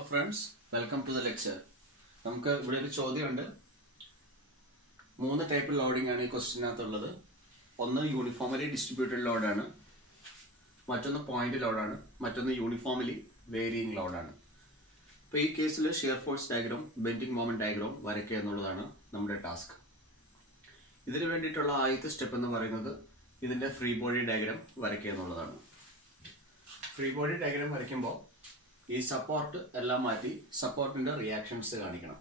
Hello friends, welcome to the lecture. നമുക്ക് ഇവിടെ ഒരു ചോദ്യമുണ്ട്. 3 ടൈപ്പ് ലോഡിംഗ് ആണ് ഈ ക്വസ്റ്റ്യനകത്തുള്ളത്. ഒന്ന് യൂണിഫോമലി ഡിസ്ട്രിബ്യൂട്ടഡ് ലോഡാണ്, മറ്റൊന്ന് പോയിന്റ് ലോഡാണ്, മറ്റൊന്ന് യൂണിഫോമലി വേരിയിങ് ലോഡാണ്. അപ്പോൾ ഈ കേസിൽ shear force diagram, bending moment diagram വരയ്ക്കുക എന്നുള്ളതാണ് നമ്മുടെ ടാസ്ക്. ഇതിനു വേണ്ടിയിട്ടുള്ള ആദ്യത്തെ സ്റ്റെപ്പ് എന്ന് പറയുന്നത് ഇതിന്റെ ഫ്രീ ബോഡി ഡയഗ്രാം വരയ്ക്കുക എന്നുള്ളതാണ്. ഫ്രീ ബോഡി ഡയഗ്രാം വരയ്ക്കുമ്പോൾ ഈ സപ്പോർട്ട് എല്ലാം മാറ്റി സപ്പോർട്ടിന്റെ റിയാക്ഷൻസ് കാണിക്കണം.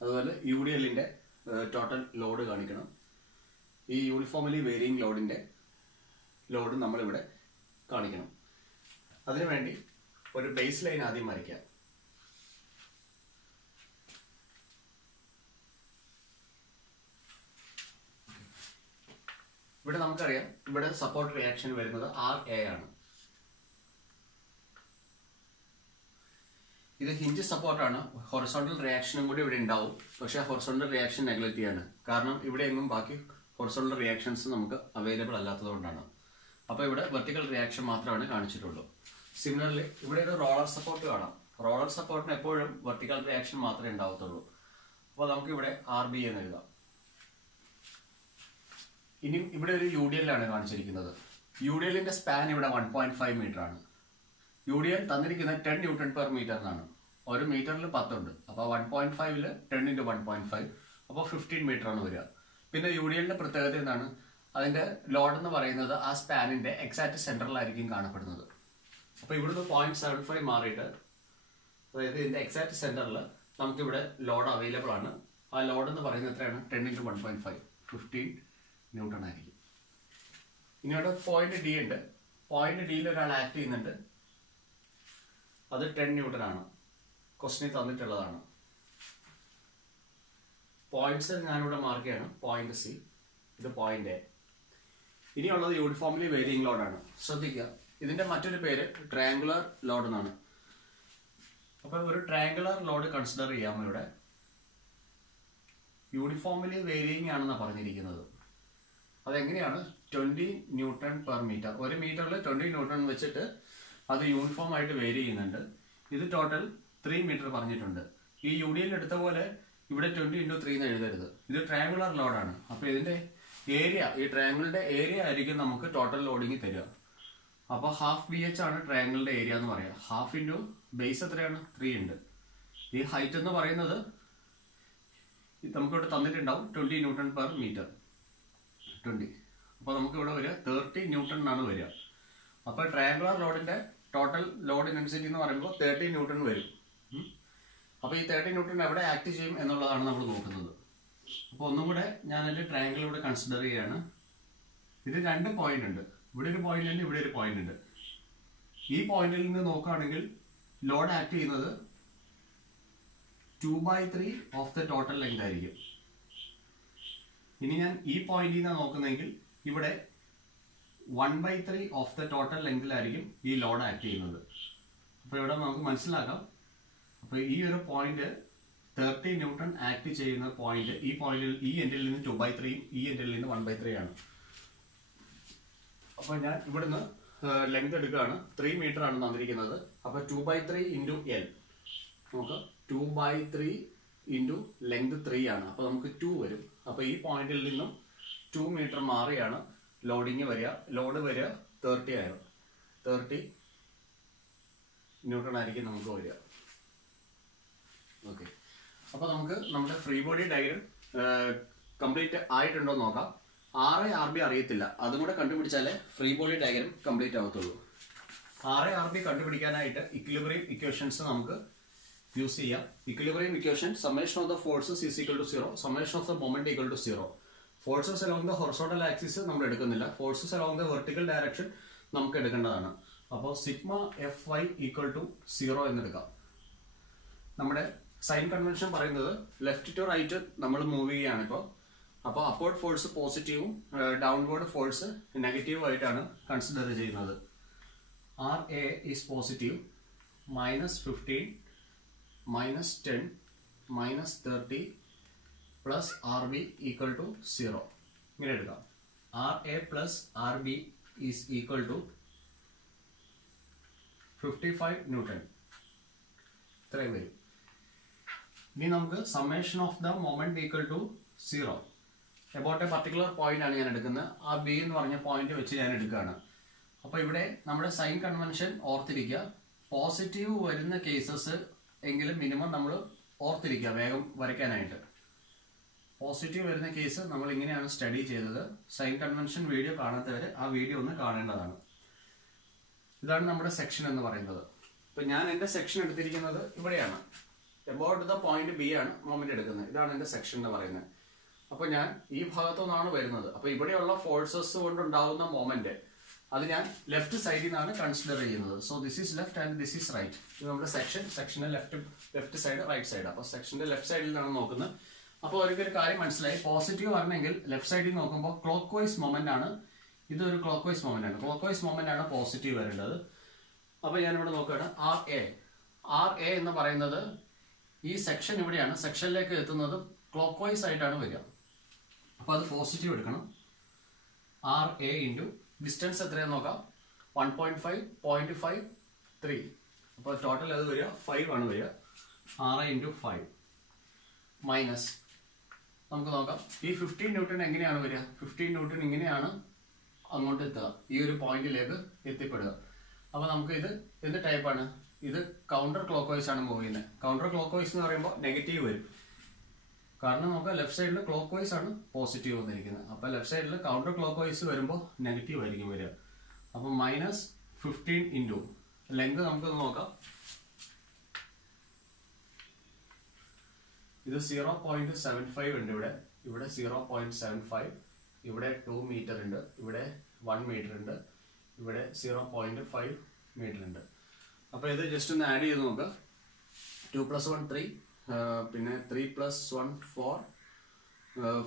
അതുപോലെ UDLന്റെ ടോട്ടൽ ലോഡ് കാണിക്കണം. ഈ യൂണിഫോമലി വേരിയിങ് ലോഡിന്റെ ലോഡ് നമ്മളിവിടെ കാണിക്കണം. അതിനുവേണ്ടി ഒരു ബേസ് ലൈൻ ആദ്യം വരയ്ക്കാം. ഇവിടെ നമുക്കറിയാം, ഇവിടെ സപ്പോർട്ട് റിയാക്ഷൻ വരുന്നത് RA ആണ്. ഇത് ഹിഞ്ച് സപ്പോർട്ടാണ്. ഹൊറിസോണ്ടൽ റിയാക്ഷനും കൂടി ഇവിടെ ഉണ്ടാവും. പക്ഷേ ഹൊറിസോണ്ടൽ റിയാക്ഷൻ നെഗ്ലക്റ്റ് ചെയ്യാണ്. കാരണം ഇവിടെ എങ്ങും ബാക്കി ഹൊറിസോണ്ടൽ റിയാക്ഷൻസ് നമുക്ക് അവൈലബിൾ അല്ലാത്തതുകൊണ്ടാണ്. അപ്പോൾ ഇവിടെ വെർട്ടിക്കൽ റിയാക്ഷൻ മാത്രമാണ് കാണിച്ചിട്ടുള്ളൂ. സിമിലർലി ഇവിടെ ഒരു റോളർ സപ്പോർട്ട് കാണാം. റോളർ സപ്പോർട്ടിന് എപ്പോഴും വെർട്ടിക്കൽ റിയാക്ഷൻ മാത്രമേ ഉണ്ടാവത്തുള്ളൂ. അപ്പോൾ നമുക്ക് ഇവിടെ RB എന്ന് എഴുതാം. ഇനി ഇവിടെ ഒരു UDL ആണ് കാണിച്ചിരിക്കുന്നത്. UDLന്റെ സ്പാൻ ഇവിടെ 1.5 മീറ്റർ ആണ്. UDL തന്നിരിക്കുന്നത് 10 ന്യൂട്ടൺ പെർ മീറ്റർ എന്നാണ്. ഒരു മീറ്ററിൽ 10 ഉണ്ട്. അപ്പോൾ 1.5 10 × 1.5 അപ്പോൾ 15 മീറ്റർ ആണ് വരിക. പിന്നെ UDLന്റെ പ്രത്യേകത എന്താണ്? അതിന്റെ ലോഡ് എന്ന് പറയുന്നത് ആ സ്പാനിന്റെ എക്സാക്ട് സെന്ററിലായിരിക്കും കാണപ്പെടുന്നത്. അപ്പോൾ ഇവിടുന്ന് 0.75 മാറിയിട്ട്, അതായത് ഇതിന്റെ എക്സാക്ട് സെന്ററിൽ നമുക്കിവിടെ ലോഡ് അവൈലബിൾ ആണ്. ആ ലോഡ് എന്ന് പറയുന്നത് എത്രയാണ്? 10 × 1.5 15 ന്യൂട്ടൺ ആയിരിക്കും. ഇനി ഇവിടെ പോയിന്റ് D ഉണ്ട്. പോയിന്റ് ഡിയിൽ ഒരാൾ ആക്ട് ചെയ്യുന്നുണ്ട്. അത് 10 ന്യൂട്ടൺ ആണ്. ക്വസ്റ്റ്യൻ തന്നിട്ടുള്ളതാണ്. പോയിന്റ്സ് ഞാനിവിടെ മാർക്ക് ചെയ്യാണ്. പോയിന്റ് C, ഇത് പോയിന്റ് A. ഇനിയുള്ളത് യൂണിഫോംലി വേരിയിങ് ലോഡാണ്. ശ്രദ്ധിക്കുക, ഇതിന്റെ മറ്റൊരു പേര് ട്രയാങ്കുലർ ലോഡ് എന്നാണ്. അപ്പൊ ഒരു ട്രയാങ്കുലർ ലോഡ് കൺസിഡർ ചെയ്യാം. ഇവിടെ യൂണിഫോംലി വേരിയിങ് ആണെന്നാണ് പറഞ്ഞിരിക്കുന്നത്. അതെങ്ങനെയാണ്? 20 ന്യൂട്ടൺ പെർ മീറ്റർ. ഒരു മീറ്ററിൽ 20 ന്യൂട്ടൺ വെച്ചിട്ട് അത് യൂണിഫോം ആയിട്ട് വേരി ചെയ്യുന്നുണ്ട്. ഇത് ടോട്ടൽ 3 മീറ്റർ പറഞ്ഞിട്ടുണ്ട്. ഈ UDL എടുത്ത പോലെ ഇവിടെ 20 × 3 എന്ന് എഴുതരുത്. ഇത് ട്രയാങ്കുലർ ലോഡാണ്. അപ്പൊ ഇതിന്റെ ഏരിയ, ഈ ട്രയാങ്കിളിന്റെ ഏരിയ ആയിരിക്കും നമുക്ക് ടോട്ടൽ ലോഡിങ് തരിക. അപ്പൊ ½ BH ആണ് ട്രയാങ്കിളിന്റെ ഏരിയ എന്ന് പറയാം. ½ × ബേസ് എത്രയാണ്? 3 ഉണ്ട്. ഈ ഹൈറ്റ് എന്ന് പറയുന്നത് നമുക്കിവിടെ തന്നിട്ടുണ്ടാവും 20 ന്യൂട്ടൺ പെർ മീറ്റർ 20. അപ്പൊ നമുക്ക് ഇവിടെ വരിക 30 ന്യൂട്ടൺ എന്നാണ് വരിക. അപ്പൊ ട്രയാങ്കുലർ ലോഡിന്റെ ടോട്ടൽ ലോഡ് ഇന്റൻസിറ്റി എന്ന് പറയുമ്പോൾ 30 ന്യൂട്ടൺ വരും. അപ്പൊ ഈ 30 ന്യൂട്ടൺ എവിടെ ആക്ട് ചെയ്യും എന്നുള്ളതാണ് നമ്മൾ നോക്കുന്നത്. അപ്പൊ ഒന്നും കൂടെ ഞാൻ എന്റെ ട്രയാങ്കിൾ ഇവിടെ കൺസിഡർ ചെയ്യാണ്. ഇത് 2 പോയിന്റ് ഉണ്ട്. ഇവിടെ ഒരു പോയിന്റ് ഉണ്ട്, ഇവിടെ ഒരു പോയിന്റ് ഉണ്ട്. ഈ പോയിന്റിൽ നിന്ന് നോക്കുകയാണെങ്കിൽ ലോഡ് ആക്ട് ചെയ്യുന്നത് 2/3 ഓഫ് ദ ടോട്ടൽ ലെങ്ത് ആയിരിക്കും. ഇനി ഞാൻ ഈ പോയിന്റിൽ നിന്നാണ് നോക്കുന്നതെങ്കിൽ ഇവിടെ 1/3 ഓഫ് ദ ടോട്ടൽ ലെങ്തിലായിരിക്കും ഈ ലോഡ് ആക്ട് ചെയ്യുന്നത്. അപ്പൊ ഇവിടെ നമുക്ക് മനസ്സിലാക്കാം. അപ്പൊ ഈ ഒരു പോയിന്റ് 30 ന്യൂട്ടൺ ആക്ട് ചെയ്യുന്ന പോയിന്റ്, ഈ പോയിന്റിൽ ഈ എൻഡിൽ നിന്ന് 2/3, ഈ എൻഡിൽ നിന്ന് 1/3 ആണ്. അപ്പൊ ഞാൻ ഇവിടുന്ന് ലെങ്ത് എടുക്കുകയാണ്. 3 മീറ്റർ ആണ് തന്നിരിക്കുന്നത്. അപ്പൊ 2/3 × L നമുക്ക് 2/3 × ലെങ്ത് 3 ആണ്. അപ്പൊ നമുക്ക് 2 വരും. അപ്പൊ ഈ പോയിന്റിൽ നിന്നും 2 മീറ്റർ മാറിയാണ് ലോഡിങ് വരിക. ലോഡ് വരിക 30 ആയിരുന്നു. 30 ന്യൂട്ടൺ ആയിരിക്കും നമുക്ക് വരിക. ഓക്കെ, അപ്പൊ നമുക്ക് നമ്മുടെ ഫ്രീ ബോഡി ഡയഗ്രാം കംപ്ലീറ്റ് ആയിട്ടുണ്ടോ നോക്കാം. RA RB അറിയത്തില്ല. അതും കൂടെ കണ്ടുപിടിച്ചാലേ ഫ്രീ ബോഡി ഡയഗ്രാം കംപ്ലീറ്റ് ആവത്തുള്ളൂ. RA RB കണ്ടുപിടിക്കാനായിട്ട് ഇക്വിലിബ്രിയം ഇക്വേഷൻസ് നമുക്ക് യൂസ് ചെയ്യാം. Equilibrium equation summation of the forces is equal to 0, summation of the moment equal to 0. Forces along the horizontal axis നമ്മൾ എടുക്കുന്നില്ല. Forces along the vertical direction നമുക്ക് എടുക്കേണ്ടതാണ്. അപ്പോൾ σFy = 0 എന്നെടുക്കാം. നമ്മുടെ സൈൻ കൺവെൻഷൻ പറയുന്നത് ലെഫ്റ്റ് ടു റൈറ്റ് നമ്മൾ move ചെയ്യുകയാണ് ഇപ്പോൾ. അപ്പോൾ അപ്വേർഡ് ഫോഴ്സ് പോസിറ്റീവും ഡൗൺവേർഡ് ഫോഴ്സ് നെഗറ്റീവും ആയിട്ടാണ് കൺസിഡർ ചെയ്യുന്നത്. RA is positive, -15, -10, -30 plus RB equal to 0. ഇങ്ങനെ എടുക്കാം. RA plus RB is equal to 55 Newton. ഇത്രയും വരും. ഇനി നമുക്ക് summation of the moment equal to 0 about a particular point ആണ് ഞാൻ എടുക്കുന്നത്. ആ ബി എന്ന് പറഞ്ഞ പോയിന്റ് വെച്ച് ഞാൻ എടുക്കുകയാണ്. അപ്പൊ ഇവിടെ നമ്മുടെ സൈൻ കൺവെൻഷൻ ഓർത്തിരിക്കുക. പോസിറ്റീവ് വരുന്ന കേസസ് എങ്കിലും മിനിമം നമ്മൾ ഓർത്തിരിക്കുക വേഗം വരയ്ക്കാനായിട്ട്. പോസിറ്റീവ് വരുന്ന കേസ് നമ്മൾ ഇങ്ങനെയാണ് സ്റ്റഡി ചെയ്തത്. സൈൻ കൺവെൻഷൻ വീഡിയോ കാണാത്തവര് ആ വീഡിയോ ഒന്ന് കാണേണ്ടതാണ്. ഇതാണ് നമ്മുടെ സെക്ഷൻ എന്ന് പറയുന്നത്. ഇപ്പൊ ഞാൻ എന്റെ സെക്ഷൻ എടുത്തിരിക്കുന്നത് ഇവിടെയാണ്. എബൌട്ട് ദ പോയിന്റ് ബി ആണ് മൊമെന്റ് എടുക്കുന്നത്. ഇതാണ് എന്റെ സെക്ഷൻ എന്ന് പറയുന്നത്. അപ്പൊ ഞാൻ ഈ ഭാഗത്തു നിന്നാണ് വരുന്നത്. അപ്പൊ ഇവിടെയുള്ള ഫോഴ്സസ് കൊണ്ടുണ്ടാവുന്ന മൊമെന്റ് അത് ഞാൻ ലെഫ്റ്റ് സൈഡിൽ നിന്നാണ് കൺസിഡർ ചെയ്യുന്നത്. So this is left and this is right. ഇത് നമ്മുടെ സെക്ഷന്റെ ലെഫ്റ്റ് സൈഡ് റൈറ്റ് സൈഡ്. അപ്പൊ സെക്ഷന്റെ ലെഫ്റ്റ് സൈഡിൽ നിന്നാണ് നോക്കുന്നത്. അപ്പോൾ ഒരിക്കലും കാര്യം മനസ്സിലായി. പോസിറ്റീവ് വരണമെങ്കിൽ ലെഫ്റ്റ് സൈഡിൽ നോക്കുമ്പോൾ ക്ലോക്ക് വൈസ് മൊമെന്റ് ആണ്. ഇതൊരു ക്ലോക്ക് വൈസ് മൊമെന്റ് ആണ്. ക്ലോക്ക് വൈസ് മൊമെന്റ് ആണ് പോസിറ്റീവ് വരേണ്ടത്. അപ്പൊ ഞാനിവിടെ നോക്കുകയാണ് ആർ എ എന്ന് പറയുന്നത് ഈ സെക്ഷൻ ഇവിടെയാണ്. സെക്ഷനിലേക്ക് എത്തുന്നത് ക്ലോക്ക് വൈസ് ആയിട്ടാണ് വരിക. അപ്പൊ അത് പോസിറ്റീവ് എടുക്കണം. ആർ എ ഇൻറ്റു ഡിസ്റ്റൻസ് എത്രയാന്ന് നോക്കാം. 1.5 0.5 3. അപ്പോൾ ടോട്ടൽ അത് വരിക 5 ആണ് വരിക. 6 ഇൻറ്റു 5 മൈനസ് നമുക്ക് നോക്കാം. ഈ 15 ന്യൂട്ടൺ എങ്ങനെയാണ് വരിക? 15 ന്യൂട്ടൺ ഇങ്ങനെയാണ് അങ്ങോട്ട് എത്തുക, ഈ ഒരു പോയിന്റിലേക്ക് എത്തിപ്പെടുക. അപ്പൊ നമുക്ക് ഇത് എന്ത് ടൈപ്പാണ്? ഇത് കൗണ്ടർ ക്ലോക്ക് വൈസ് ആണ് മൂവ് ചെയ്യുന്നത്. കൗണ്ടർ ക്ലോക്ക് വൈസ് എന്ന് പറയുമ്പോൾ നെഗറ്റീവ് വരും. കാരണം നമുക്ക് ലെഫ്റ്റ് സൈഡിൽ ക്ലോക്ക് വൈസ് ആണ് പോസിറ്റീവ് വന്നിരിക്കുന്നത്. അപ്പൊ ലെഫ്റ്റ് സൈഡിൽ കൗണ്ടർ ക്ലോക്ക് വൈസ് വരുമ്പോൾ നെഗറ്റീവ് ആയിരിക്കും വരിക. അപ്പൊ മൈനസ് 15 ഇൻറ്റു ലെങ്ത് നമുക്ക് നോക്കാം. ഇത് 0.75 ഉണ്ട്. ഇവിടെ 0.75, ഇവിടെ 2 മീറ്റർ ഉണ്ട്, ഇവിടെ 1 മീറ്റർ ഉണ്ട്, ഇവിടെ 0.5 മീറ്റർ ഉണ്ട്. അപ്പൊ ഇത് ജസ്റ്റ് ഒന്ന് ആഡ് ചെയ്ത് നോക്കാം. 2 + 1 3, പിന്നെ 3 + 1 4,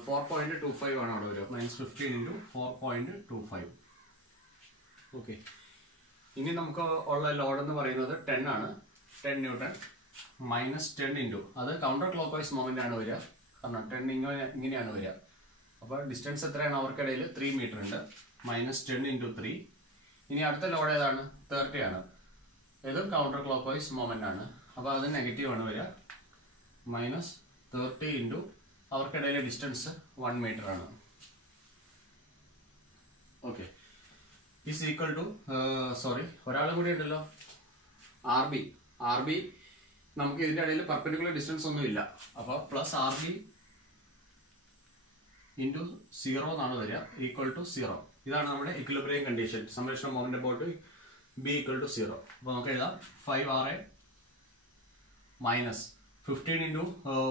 4.25 ആണ് അവിടെ വരിക. -15 ഇൻറ്റു 4.25. ഓക്കെ, ഇനി നമുക്ക് ഉള്ള ലോഡ് എന്ന് പറയുന്നത് 10 ആണ്. 10 ന്യൂട്ടൺ -10 ഇൻറ്റു അത് കൗണ്ടർ ക്ലോക്ക് വൈസ് മൊമെന്റ് ആണ് വരിക. കാരണം 10 ഇങ്ങനെയാണ് വരിക. അപ്പോൾ ഡിസ്റ്റൻസ് എത്രയാണ് അവർക്കിടയിൽ? 3 മീറ്റർ ഉണ്ട്. -10 ഇൻറ്റു 3. ഇനി അടുത്ത ലോഡ് ഏതാണ്? 30 ആണ്. ഇതും കൗണ്ടർ ക്ലോക്ക് വൈസ് മൊമെന്റ് ആണ്. അപ്പോൾ അത് നെഗറ്റീവ് ആണ് വരിക. -30 ഇൻറ്റു അവർക്കിടയിലെ ഡിസ്റ്റൻസ് 1 മീറ്റർ ആണ്. ഓക്കെ, ഈസ് ഈക്വൽ ടു ഒരാളും കൂടി ഉണ്ടല്ലോ, ആർ ബി. നമുക്ക് ഇതിന്റെ ഇടയിൽ പെർപെൻഡിക്കുലർ ഡിസ്റ്റൻസ് ഒന്നും ഇല്ല. അപ്പോൾ പ്ലസ് ആർ ബി ഇൻറ്റു 0 എന്നാണ് വരിക, ഈക്വൽ ടു 0. ഇതാണ് നമ്മുടെ equilibrium condition. Summation of moment about B equal to 0. അപ്പോൾ നമുക്ക് എഴുതാം 5RA മൈനസ് 15 ഇൻറ്റു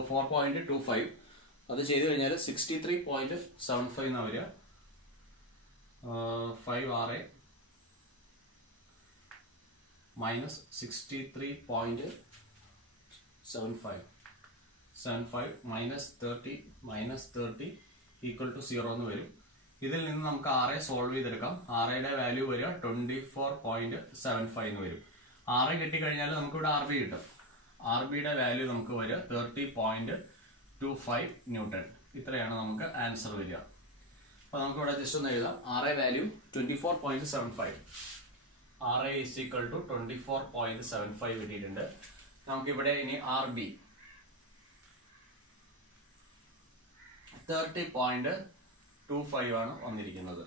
4.25. അത് ചെയ്ത് കഴിഞ്ഞാൽ 63.75 എന്നാണ് വരിക. 5RA minus 63.75 minus 30 equal to 0 എന്ന് വരും. ഇതിൽ നിന്ന് നമുക്ക് RA സോൾവ് ചെയ്തെടുക്കാം. RAയുടെ വാല്യൂ വരിക 24.75 എന്ന് വരും. RA കിട്ടിക്കഴിഞ്ഞാൽ നമുക്കിവിടെ RB കിട്ടും. RBയുടെ വാല്യൂ നമുക്ക് വരിക 30.25 ന്യൂട്ടൺ. ഇത്രയാണ് നമുക്ക് ആൻസർ വരിക. അപ്പൊ നമുക്കിവിടെ ജസ്റ്റ് ഒന്ന് എഴുതാം. RA value 24.75. RA is equal to 24.75 കിട്ടിയിട്ടുണ്ട്. നമുക്കിവിടെ ഇനി RB 30.25 ആണ് വന്നിരിക്കുന്നത്.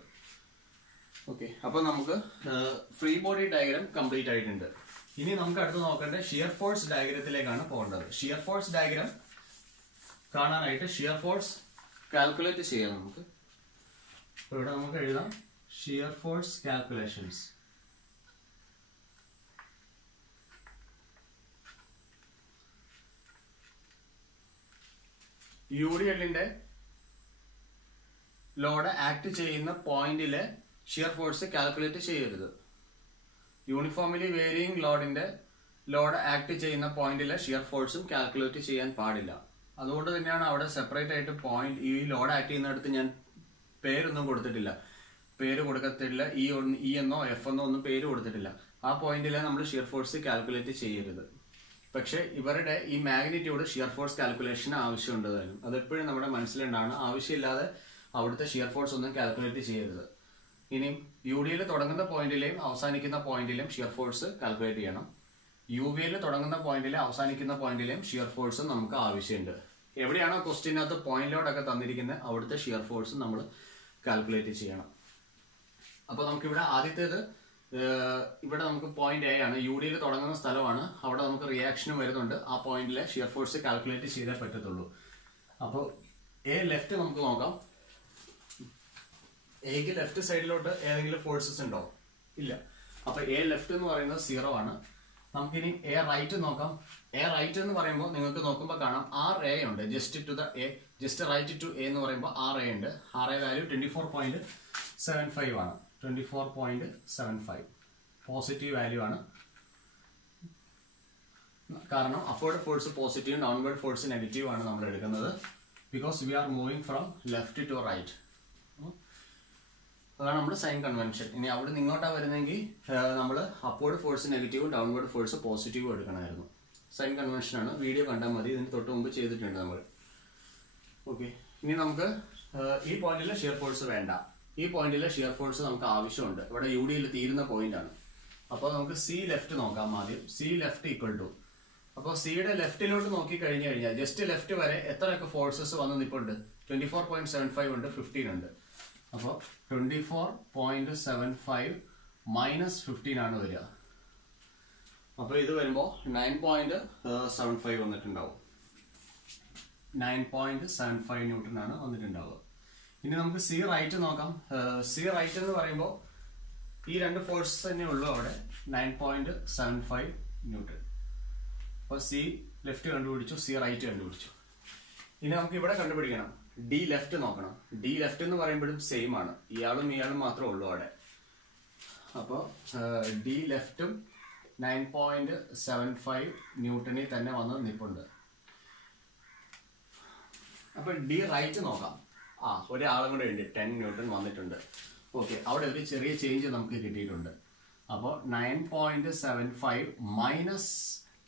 ഓക്കെ, അപ്പൊ നമുക്ക് ഫ്രീ ബോഡി ഡയഗ്രാം കംപ്ലീറ്റ് ആയിട്ടുണ്ട്. ഇനി നമുക്ക് അടുത്ത് നോക്കേണ്ടത് ഷിയർ ഫോഴ്സ് ഡയഗ്രത്തിലേക്കാണ് പോകേണ്ടത്. ഷിയർ ഫോഴ്സ് ഡയഗ്രാം കാണാനായിട്ട് ഷിയർ ഫോഴ്സ് കാൽക്കുലേറ്റ് ചെയ്യാം നമുക്ക്. ഇവിടെ നമുക്ക് എഴുതാം ഷിയർ ഫോഴ്സ് കാൽക്കുലേഷൻസ്. യൂഡിഎല്ലിന്റെ ലോഡ് ആക്ട് ചെയ്യുന്ന പോയിന്റിലെ ഷിയർ ഫോഴ്സ് കാൽക്കുലേറ്റ് ചെയ്യരുത്. യൂണിഫോംലി വേരിയിങ് ലോഡിന്റെ ലോഡ് ആക്ട് ചെയ്യുന്ന പോയിന്റിലെ ഷിയർ ഫോഴ്സും കാൽക്കുലേറ്റ് ചെയ്യാൻ പാടില്ല. അതുകൊണ്ട് തന്നെയാണ് അവിടെ സെപ്പറേറ്റ് ആയിട്ട് പോയിന്റ്, ഈ ലോഡ് ആക്ട് ചെയ്യുന്നിടത്ത് ഞാൻ പേരൊന്നും കൊടുത്തിട്ടില്ല. പേര് കൊടുക്കത്തില്ല. ഇ എന്നോ എഫ് എന്നോ ഒന്നും പേര് കൊടുത്തിട്ടില്ല. ആ പോയിന്റിലെ നമ്മൾ ഷിയർ ഫോഴ്സ് കാൽക്കുലേറ്റ് ചെയ്യരുത്. പക്ഷെ ഇവരുടെ ഈ മാഗ്നിറ്റ്യൂഡ് ഷിയർ ഫോഴ്സ് കാൽക്കുലേഷന് ആവശ്യമുണ്ട്. അതെപ്പോഴും നമ്മുടെ മനസ്സിലുണ്ടാണ്. ആവശ്യമില്ലാതെ അവിടുത്തെ ഷിയർ ഫോഴ്സ് ഒന്നും കാൽക്കുലേറ്റ് ചെയ്യരുത്. ഇനിയും യുഡിയിൽ തുടങ്ങുന്ന പോയിന്റിലെയും അവസാനിക്കുന്ന പോയിന്റിലെയും ഷിയർ ഫോഴ്സ് കാൽക്കുലേറ്റ് ചെയ്യണം. UVL തുടങ്ങുന്ന പോയിന്റിലെ അവസാനിക്കുന്ന പോയിന്റിലെയും ഷിയർ ഫോഴ്സും നമുക്ക് ആവശ്യമുണ്ട്. എവിടെയാണോ ക്വസ്റ്റ്യനകത്ത് പോയിന്റ് ലോഡ് ഒക്കെ തന്നിരിക്കുന്നത് അവിടുത്തെ ഷിയർ ഫോഴ്സ് നമ്മൾ കാൽക്കുലേറ്റ് ചെയ്യണം. അപ്പോൾ നമുക്കിവിടെ ആദ്യത്തേത് ഇവിടെ നമുക്ക് പോയിന്റ് എ ആണ്, UDയിൽ തുടങ്ങുന്ന സ്ഥലമാണ്. അവിടെ നമുക്ക് റിയാക്ഷനും വരുന്നുണ്ട്. ആ പോയിന്റിലെ ഷിയർ ഫോഴ്സ് കാൽക്കുലേറ്റ് ചെയ്തേ പറ്റത്തുള്ളൂ. അപ്പോൾ എ ലെഫ്റ്റ് നമുക്ക് നോക്കാം. എക്ക് ലെഫ്റ്റ് സൈഡിലോട്ട് ഏതെങ്കിലും ഫോഴ്സസ് ഉണ്ടോ? ഇല്ല. അപ്പൊ എ ലെഫ്റ്റ് എന്ന് പറയുന്നത് 0 ആണ്. നമുക്കിനി എ റൈറ്റ് നോക്കാം. എ റൈറ്റ് എന്ന് പറയുമ്പോൾ നിങ്ങൾക്ക് നോക്കുമ്പോൾ കാണാം RA ഉണ്ട്. ജസ്റ്റ് റൈറ്റ് ടു എ എന്ന് പറയുമ്പോൾ RA ഉണ്ട്. RA വാല്യൂ 24.75 ആണ്. 24.75 പോസിറ്റീവ് വാല്യൂ ആണ്. കാരണം upward force positive, downward force negative ആണ് നമ്മൾ എടുക്കുന്നത്. Because we are moving from left to right. അതാണ് നമ്മുടെ സൈൻ കൺവെൻഷൻ. ഇനി അവിടെ നിന്ന് ഇങ്ങോട്ടാ വരുന്നെങ്കിൽ നമ്മൾ അപ്വേർഡ് ഫോഴ്സ് നെഗറ്റീവും ഡൗൺവേർഡ് ഫോഴ്സ് പോസിറ്റീവും എടുക്കണമായിരുന്നു. സൈൻ കൺവെൻഷൻ ആണ്. വീഡിയോ കണ്ടാൽ മതി. ഇതിന് തൊട്ട് മുമ്പ് ചെയ്തിട്ടുണ്ട് നമ്മൾ. ഓക്കെ, ഇനി നമുക്ക് ഈ പോയിന്റിലെ ഷിയർ ഫോഴ്സ് വേണ്ട. ഈ പോയിന്റിലെ ഷിയർ ഫോഴ്സ് നമുക്ക് ആവശ്യമുണ്ട്. ഇവിടെ UDയിൽ തീരുന്ന പോയിന്റ് ആണ്. അപ്പോൾ നമുക്ക് സി ലെഫ്റ്റ് നോക്കാം ആദ്യം. സി ലെഫ്റ്റ് ഈക്വൽ ടു, അപ്പോൾ സിയുടെ ലെഫ്റ്റിലോട്ട് നോക്കി കഴിഞ്ഞു കഴിഞ്ഞാൽ ജസ്റ്റ് ലെഫ്റ്റ് വരെ എത്രയൊക്കെ ഫോഴ്സസ് വന്ന് നിൽപ്പുണ്ട്? 24.75 ഉണ്ട്, 15 ഉണ്ട്. അപ്പോൾ 24.75 മൈനസ് 15 ആണ് വരിക. അപ്പോൾ ഇത് വരുമ്പോൾ 9.75 വന്നിട്ടുണ്ടാവും. 9.75 ന്യൂട്ടൺ ആണ് വന്നിട്ടുണ്ടാവുക. ഇനി നമുക്ക് സി റൈറ്റ് നോക്കാം. സി റൈറ്റ് എന്ന് പറയുമ്പോൾ ഈ രണ്ട് ഫോഴ്സസ് തന്നെ ഉള്ളൂ അവിടെ. 9.75 ന്യൂട്ടൺ. അപ്പോൾ സി ലെഫ്റ്റ് കണ്ടുപിടിച്ചു, സി റൈറ്റ് കണ്ടുപിടിച്ചു. ഇനി നമുക്ക് ഇവിടെ കണ്ടുപിടിക്കണം. ഡി ലെഫ്റ്റ് നോക്കണം. ഡി ലെഫ്റ്റ് എന്ന് പറയുമ്പോഴും സെയിം ആണ്. ഇയാളും മാത്രമേ ഉള്ളൂ അവിടെ. അപ്പോൾ ഡി ലെഫ്റ്റും 9.75 ന്യൂട്ടണിൽ തന്നെ വന്ന് നിൽപ്പുണ്ട്. അപ്പൊ ഡി റൈറ്റ് നോക്കാം. ഒരാളും കൂടെ ഉണ്ട്, 10 ന്യൂട്ടൺ വന്നിട്ടുണ്ട്. ഓക്കെ, അവിടെ ഒരു ചെറിയ ചേഞ്ച് നമുക്ക് കിട്ടിയിട്ടുണ്ട്. അപ്പോൾ 9.75 മൈനസ്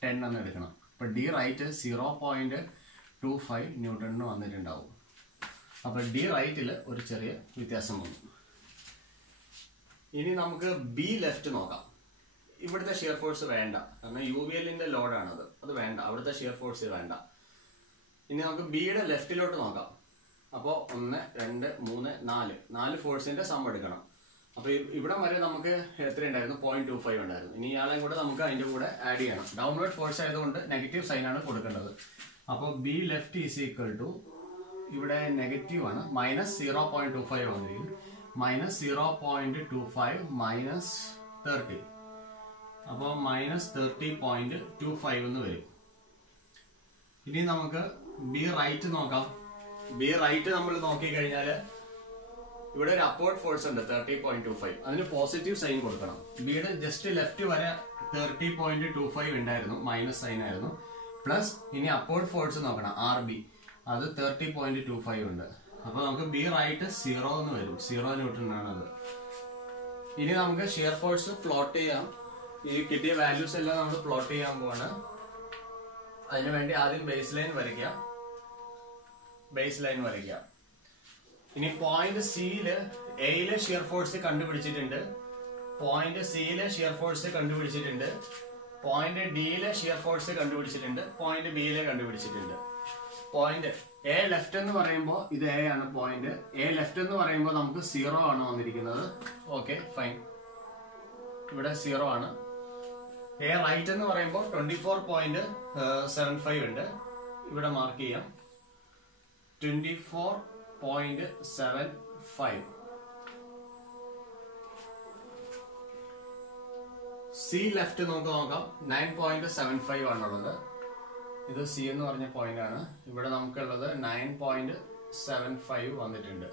10 എന്ന് എടുക്കണം. അപ്പൊ ഡി റൈറ്റ് 0.25 ന്യൂട്ടണിന് വന്നിട്ടുണ്ടാവും. അപ്പൊ ഡി റൈറ്റിൽ ഒരു ചെറിയ വ്യത്യാസം വന്നു. ഇനി നമുക്ക് ബി ലെഫ്റ്റ് നോക്കാം. ഇവിടുത്തെ ഷിയർ ഫോഴ്സ് വേണ്ട, കാരണം UVLന്റെ ലോഡാണത്. അത് വേണ്ട, അവിടുത്തെ ഷിയർ ഫോഴ്സ് വേണ്ട. ഇനി നമുക്ക് ബിയുടെ ലെഫ്റ്റിലോട്ട് നോക്കാം. അപ്പോൾ 1, 2, 3, 4 ഫോഴ്സിന്റെ സം എടുക്കണം. അപ്പൊ ഇവിടെ വരെ നമുക്ക് എത്ര ഉണ്ടായിരുന്നു? 0.25 ഉണ്ടായിരുന്നു. ഇനി ഇയാളെയും കൂടെ നമുക്ക് അതിന്റെ കൂടെ ആഡ് ചെയ്യണം. ഡൗൺവേർഡ് ഫോഴ്സ് ആയതുകൊണ്ട് നെഗറ്റീവ് സൈൻ ആണ് കൊടുക്കേണ്ടത്. അപ്പോൾ B left is equal to, ഇവിടെ നെഗറ്റീവ് ആണ്, മൈനസ് 0.25 വന്നിരിക്കും. Minus 0.25 minus 30. അപ്പോൾ മൈനസ് 30.25 എന്ന് വരും. ഇനി നമുക്ക് ബി റൈറ്റ് നോക്കാം. ബി റൈറ്റ് നമ്മൾ നോക്കിക്കഴിഞ്ഞാൽ ഇവിടെ ഒരു അപ്വേർഡ് ഫോഴ്സ് ഉണ്ട് 30.25. അതിന് പോസിറ്റീവ് സൈൻ കൊടുക്കണം. ബിയുടെ ജസ്റ്റ് ലെഫ്റ്റ് വരെ 30.25 ഉണ്ടായിരുന്നു, മൈനസ് സൈൻ ആയിരുന്നു. പ്ലസ് ഇനി അപ്വേർഡ് ഫോഴ്സ് നോക്കണം, RB, അത് 30.25 ഉണ്ട്. അപ്പൊ നമുക്ക് ബി റൈറ്റ് 0 എന്ന് വരും. 0 ന്യൂട്ടൺ ആണ് അത്. ഇനി നമുക്ക് ഷിയർ ഫോഴ്സ് പ്ലോട്ട് ചെയ്യാം. ഈ കിട്ടിയ വാല്യൂസ് എല്ലാം നമ്മൾ പ്ലോട്ട് ചെയ്യാൻ പോവാണ്. അതിനുവേണ്ടി ആദ്യം ബേസ് ലൈൻ വരയ്ക്കാം. ഇനി പോയിന്റ് സിയില് എയിലെ ഷിയർ ഫോഴ്സ് കണ്ടുപിടിച്ചിട്ടുണ്ട്. പോയിന്റ് സിയിലെ ഷിയർ ഫോഴ്സ് കണ്ടുപിടിച്ചിട്ടുണ്ട്. പോയിന്റ് ഡിയിലെ ഷിയർ ഫോഴ്സ് കണ്ടുപിടിച്ചിട്ടുണ്ട്. പോയിന്റ് ബിയിലെ കണ്ടുപിടിച്ചിട്ടുണ്ട്. പോയിന്റ് എ ലെഫ്റ്റ് എന്ന് പറയുമ്പോൾ ഇത് എ ആണ് പോയിന്റ്. എ ലെഫ്റ്റ് എന്ന് പറയുമ്പോൾ നമുക്ക് 0 ആണ് വന്നിരിക്കുന്നത്. Okay, fine. ഇവിടെ 0 ആണ്. എ റൈറ്റ് എന്ന് പറയുമ്പോൾ 24.75 ഉണ്ട്. ഇവിടെ മാർക്ക് ചെയ്യാം, 24.75. സി ലെഫ്റ്റ് നമുക്ക് നോക്കാം. 9.75 ആണുള്ളത്. ഇത് സി എന്ന് പറഞ്ഞ പോയിന്റ് ആണ്. ഇവിടെ നമുക്കുള്ളത് 9.75 വന്നിട്ടുണ്ട്.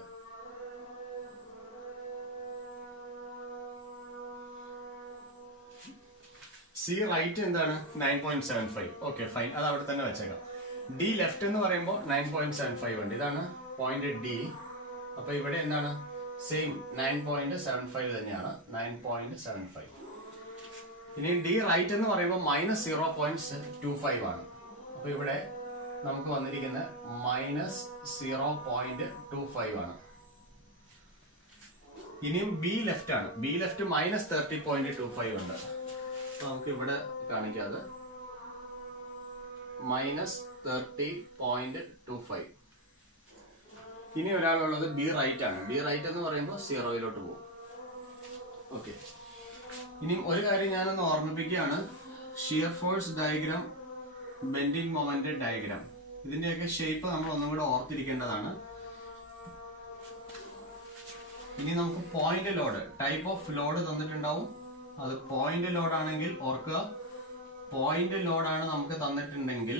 സി റൈറ്റ് എന്താണ്? 9.75. ഓക്കെ, ഫൈൻ, അത് അവിടെ തന്നെ വെച്ചേക്കാം. ഡി ലെഫ്റ്റ് എന്ന് പറയുമ്പോൾ 9.75 ഉണ്ട്. ഇതാണ് പോയിന്റ് ഡി. അപ്പൊ ഇവിടെ എന്താണ്? സെയിം 9.75 തന്നെയാണ്. 9.75. ഇനി ഡി റൈറ്റ് എന്ന് പറയുമ്പോൾ മൈനസ് 0.25 ആണ്. അപ്പൊ ഇവിടെ നമുക്ക് വന്നിരിക്കുന്ന മൈനസ് 0.25 ആണ്. ഇനിയും ബി ലെഫ്റ്റ് ആണ്. ബി ലെഫ്റ്റ് മൈനസ് 30.25 ഉണ്ട്. നമുക്ക് ഇവിടെ കാണിക്കാതെ -30.25. ഇനി ഒരാളുള്ളത് ബി റൈറ്റ് ആണ്. ബി റൈറ്റ് എന്ന് പറയുമ്പോൾ 0-ലോട്ട് പോകും. ഓക്കെ, ഇനി ഒരു കാര്യം ഞാനൊന്ന് ഓർമ്മിപ്പിക്കുകയാണ്. Shear force diagram, bending moment diagram, ഇതിന്റെയൊക്കെ ഷേപ്പ് നമ്മൾ ഒന്നും കൂടെ ഓർത്തിരിക്കേണ്ടതാണ്. ഇനി നമുക്ക് point load, type of load തന്നിട്ടുണ്ടാവും. അത് പോയിന്റ് ലോഡ് ആണെങ്കിൽ ഓർക്കുക, പോയിന്റ് ലോഡ് ആണ് നമുക്ക് തന്നിട്ടുണ്ടെങ്കിൽ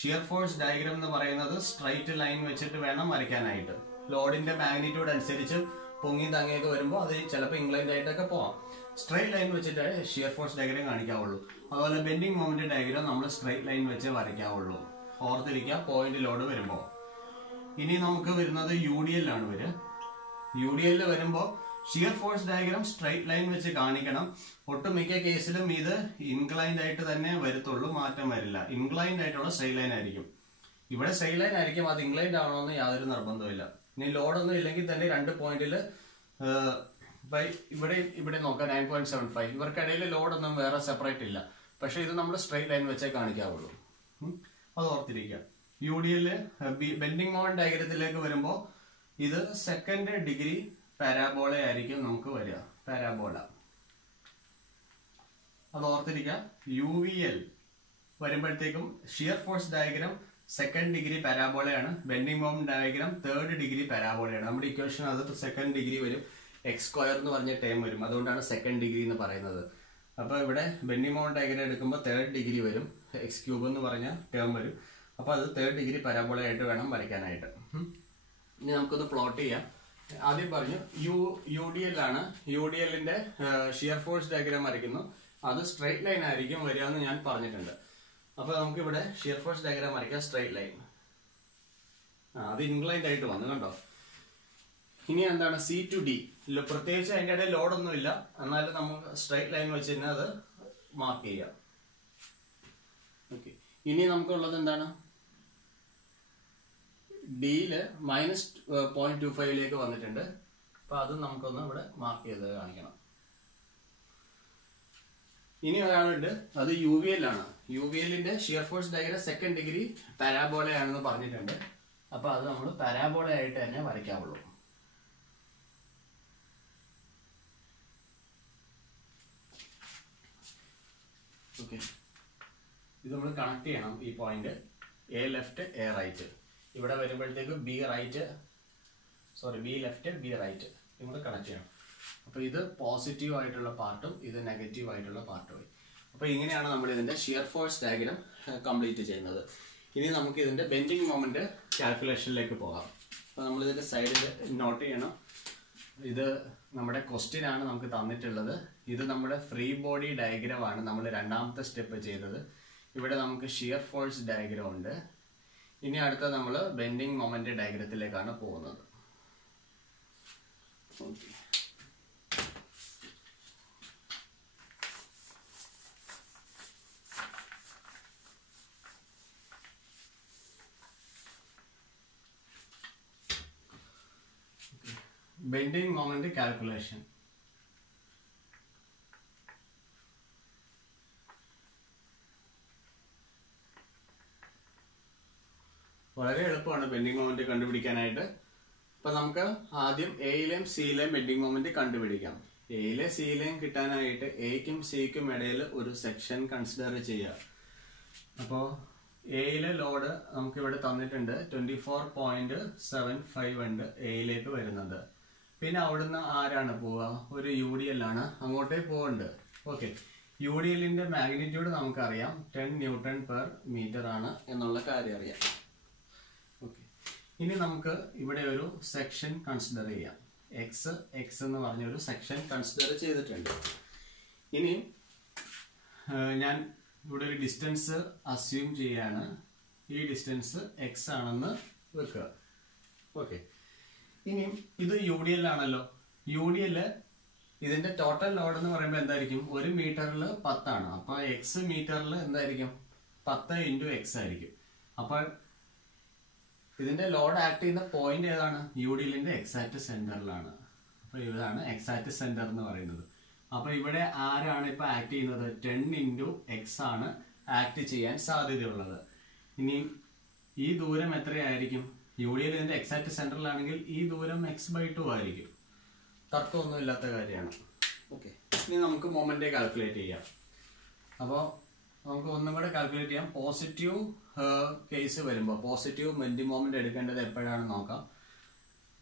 ഷിയർ ഫോഴ്സ് ഡയഗ്രാം എന്ന് പറയുന്നത് സ്ട്രൈറ്റ് ലൈൻ വെച്ചിട്ട് വേണം വരയ്ക്കാനായിട്ട്. ലോഡിന്റെ മാഗ്നിറ്റ്യൂഡ് അനുസരിച്ച് പൊങ്ങി തങ്ങിയൊക്കെ വരുമ്പോൾ അത് ചിലപ്പോൾ ഇൻക്ലൈൻഡ് ആയിട്ടൊക്കെ പോവാം. സ്ട്രൈറ്റ് ലൈൻ വെച്ചിട്ട് ഷിയർ ഫോഴ്സ് ഡയഗ്രാം കാണിക്കാവുള്ളൂ. അതുപോലെ ബെൻഡിങ് മൊമെന്റ് ഡയഗ്രാം നമ്മൾ സ്ട്രൈറ്റ് ലൈൻ വെച്ച് വരയ്ക്കാവുള്ളൂ. ഓർത്തിരിക്കുക പോയിന്റ് ലോഡ് വരുമ്പോൾ. ഇനി നമുക്ക് വരുന്നത് UDL ആണ് വരിക. UDL വരുമ്പോൾ shear force diagram straight line വെച്ച് കാണിക്കണം. ഒട്ടുമിക്ക കേസിലും ഇത് ഇൻക്ലൈൻഡ് ആയിട്ട് തന്നെ വരത്തുള്ളൂ, മാറ്റം വരില്ല. ഇൻക്ലൈൻഡ് ആയിട്ടുള്ള സ്ട്രൈറ്റ് ലൈൻ ആയിരിക്കും. ഇവിടെ സ്ട്രൈറ്റ് ലൈൻ ആയിരിക്കും, അത് ഇൻക്ലൈൻഡ് ആണോന്ന് യാതൊരു നിർബന്ധമില്ല. ഇനി ലോഡൊന്നും ഇല്ലെങ്കിൽ തന്നെ 2 പോയിന്റില് ഇവിടെ നോക്കാം 9.75. ഇവർക്കിടയിൽ ലോഡൊന്നും വേറെ സെപ്പറേറ്റ് ഇല്ല. പക്ഷെ ഇത് നമ്മൾ സ്ട്രൈറ്റ് ലൈൻ വെച്ചേ കാണിക്കാവുള്ളൂ. അത് ഓർത്തിരിക്കുക. UDL ബെൻഡിങ് മൊമെന്റ് ഡയഗ്രത്തിലേക്ക് വരുമ്പോൾ ഇത് 2nd ഡിഗ്രി പാരാബോള ആയിരിക്കും നമുക്ക് വരിക. പാരാബോള അത് ഓർത്തിരിക്കുക. UVL വരുമ്പോഴത്തേക്കും shear force diagram 2nd degree പാരാബോളയാണ്. Bending moment diagram 3rd degree പാരാബോളയാണ്. നമ്മുടെ ഇക്വേഷൻ അത് 2nd ഡിഗ്രി വരും. x² എന്ന് പറഞ്ഞ ടേം വരും. അതുകൊണ്ടാണ് 2nd ഡിഗ്രി എന്ന് പറയുന്നത്. അപ്പൊ ഇവിടെ ബെൻഡിങ് മൊമെന്റ് ഡയഗ്രാം എടുക്കുമ്പോൾ 3rd ഡിഗ്രി വരും. x³ എന്ന് പറഞ്ഞ ടേം വരും. അപ്പൊ അത് 3rd ഡിഗ്രി പാരാബോള ആയിട്ട് വേണം വരയ്ക്കാനായിട്ട്. ഇനി നമുക്കൊന്ന് പ്ലോട്ട് ചെയ്യാം. ആദ്യം പറഞ്ഞു UDL ആണ്. UDLന്റെ ഷിയർ ഫോഴ്സ് ഡയഗ്രാം വരയ്ക്കുന്നു. അത് സ്ട്രൈറ്റ് ലൈൻ ആയിരിക്കും വരിക എന്ന് ഞാൻ പറഞ്ഞിട്ടുണ്ട്. അപ്പൊ നമുക്ക് ഇവിടെ ഷിയർ ഫോഴ്സ് ഡയഗ്രാം വരയ്ക്കാം. സ്ട്രൈറ്റ് ലൈൻ, അത് ഇൻക്ലൈൻഡ് ആയിട്ട് വന്നു കണ്ടോ. ഇനി എന്താണ് C to D, പ്രത്യേകിച്ച് അതിന്റെ ഇടയിൽ ലോഡൊന്നും ഇല്ല. എന്നാലും നമുക്ക് സ്ട്രൈറ്റ് ലൈൻ വെച്ച് തന്നെ അത് മാർക്ക് ചെയ്യാം. ഓക്കെ, ഇനി നമുക്കുള്ളത് എന്താണ്, ഡിയില് -0.25 വന്നിട്ടുണ്ട്. അപ്പൊ അത് നമുക്കൊന്ന് ഇവിടെ മാർക്ക് ചെയ്ത് കാണിക്കണം. ഇനി ഒരാളുണ്ട്, അത് UVL ആണ്. UVLന്റെ shear force diagram 2nd degree parabola ആണെന്ന് പറഞ്ഞിട്ടുണ്ട്. അപ്പൊ അത് നമ്മൾ പാരാബോള ആയിട്ട് തന്നെ വരയ്ക്കാവുള്ളൂ. ഓക്കെ, ഇത് നമ്മൾ കണക്ട് ചെയ്യണം. ഈ point A left A right. ഇവിടെ വരുമ്പോഴത്തേക്ക് B ലെഫ്റ്റ് B റൈറ്റ് ഇവിടെ കണക്ട് ചെയ്യണം. അപ്പൊ ഇത് പോസിറ്റീവ് ആയിട്ടുള്ള പാർട്ടും ഇത് നെഗറ്റീവ് ആയിട്ടുള്ള പാർട്ടുമായി. അപ്പൊ ഇങ്ങനെയാണ് നമ്മൾ ഇതിന്റെ ഷിയർ ഫോഴ്സ് ഡയഗ്രാം കംപ്ലീറ്റ് ചെയ്യുന്നത്. ഇനി നമുക്ക് ഇതിന്റെ ബെൻഡിങ് മൊമെന്റ് കാൽക്കുലേഷനിലേക്ക് പോകാം. അപ്പൊ നമ്മൾ ഇതിന്റെ സൈഡിൽ നോട്ട് ചെയ്യണം. ഇത് നമ്മുടെ ക്വസ്റ്റ്യൻ ആണ് നമുക്ക് തന്നിട്ടുള്ളത്. ഇത് നമ്മുടെ ഫ്രീ ബോഡി ഡയഗ്രാം ആണ് നമ്മൾ 2ാമത്തെ സ്റ്റെപ്പ് ചെയ്തത്. ഇവിടെ നമുക്ക് ഷിയർ ഫോഴ്സ് ഡയഗ്രാം ഉണ്ട്. ഇനി അടുത്ത നമ്മൾ ബെൻഡിങ് മൊമെന്റ് ഡയഗ്രത്തിലേക്കാണ് പോകുന്നത്. Okay, bending moment calculation. വളരെ എളുപ്പമാണ് ബെൻഡിങ് മൊമെന്റ് കണ്ടുപിടിക്കാനായിട്ട്. അപ്പൊ നമുക്ക് ആദ്യം എയിലെയും സിയിലെയും ബെൻഡിങ് മൊമെന്റ് കണ്ടുപിടിക്കാം. എയിലെ സിയിലെയും കിട്ടാനായിട്ട് എയ്ക്കും സിക്കും ഇടയിൽ ഒരു സെക്ഷൻ കൺസിഡർ ചെയ്യാം. അപ്പോൾ എയിലെ ലോഡ് നമുക്ക് ഇവിടെ തന്നിട്ടുണ്ട് 24.75 ഉണ്ട് എയിലേക്ക് വരുന്നത്. പിന്നെ അവിടുന്ന് ആരാണ് പോവുക, ഒരു UDL ആണ്, അങ്ങോട്ടേ പോകുന്നുണ്ട്. ഓക്കെ, UDLന്റെ മാഗ്നിറ്റ്യൂഡ് നമുക്കറിയാം 10 Nm/m ആണ് എന്നുള്ള കാര്യം അറിയാം. ഓക്കെ, ഇനി നമുക്ക് ഇവിടെ ഒരു സെക്ഷൻ കൺസിഡർ ചെയ്യാം. എക്സ് എന്ന് പറഞ്ഞൊരു സെക്ഷൻ കൺസിഡർ ചെയ്തിട്ടുണ്ട്. ഇനി ഞാൻ ഇവിടെ ഒരു ഡിസ്റ്റൻസ് അസ്യൂം ചെയ്യാണ്. ഈ ഡിസ്റ്റൻസ് എക്സ് ആണെന്ന് വെക്കുക. ഓക്കെ, ഇനി ഇത് UDL ആണല്ലോ. UDL ഇതിന്റെ ടോട്ടൽ ലോഡ് എന്ന് പറയുമ്പോൾ എന്തായിരിക്കും, 1 മീറ്ററിൽ 10 ആണ്. അപ്പൊ എക്സ് മീറ്ററിൽ എന്തായിരിക്കും, 10 × x ആയിരിക്കും. അപ്പോൾ ഇതിന്റെ ലോഡ് ആക്ട് ചെയ്യുന്ന പോയിന്റ് ഏതാണ്, UDLന്റെ എക്സാക്ട് സെന്ററിലാണ്. അപ്പൊ ഇതാണ് എക്സാക്ട് സെന്റർ എന്ന് പറയുന്നത്. അപ്പൊ ഇവിടെ ആരാണ് ഇപ്പൊ ആക്ട് ചെയ്യുന്നത്? 10 into x ആണ് ആക്ട് ചെയ്യാൻ സാധ്യതയുള്ളത്. ഇനി ഈ ദൂരം എത്രയായിരിക്കും? യൂഡിയിൽ ഇതിന്റെ എക്സാക്ട് സെന്ററിലാണെങ്കിൽ ഈ ദൂരം x/2 ആയിരിക്കും. തർക്കമൊന്നും ഇല്ലാത്ത കാര്യമാണ്. ഓക്കെ, ഇനി നമുക്ക് മൊമെന്റ് കാൽക്കുലേറ്റ് ചെയ്യാം. അപ്പോൾ നമുക്ക് ഒന്നും കൂടെ കാൽക്കുലേറ്റ് ചെയ്യാം. പോസിറ്റീവ് കേസ് വരുമ്പോൾ പോസിറ്റീവ് ബെൻഡിങ് മൊമെന്റ് എടുക്കേണ്ടത് എപ്പോഴാണെന്ന് നോക്കാം.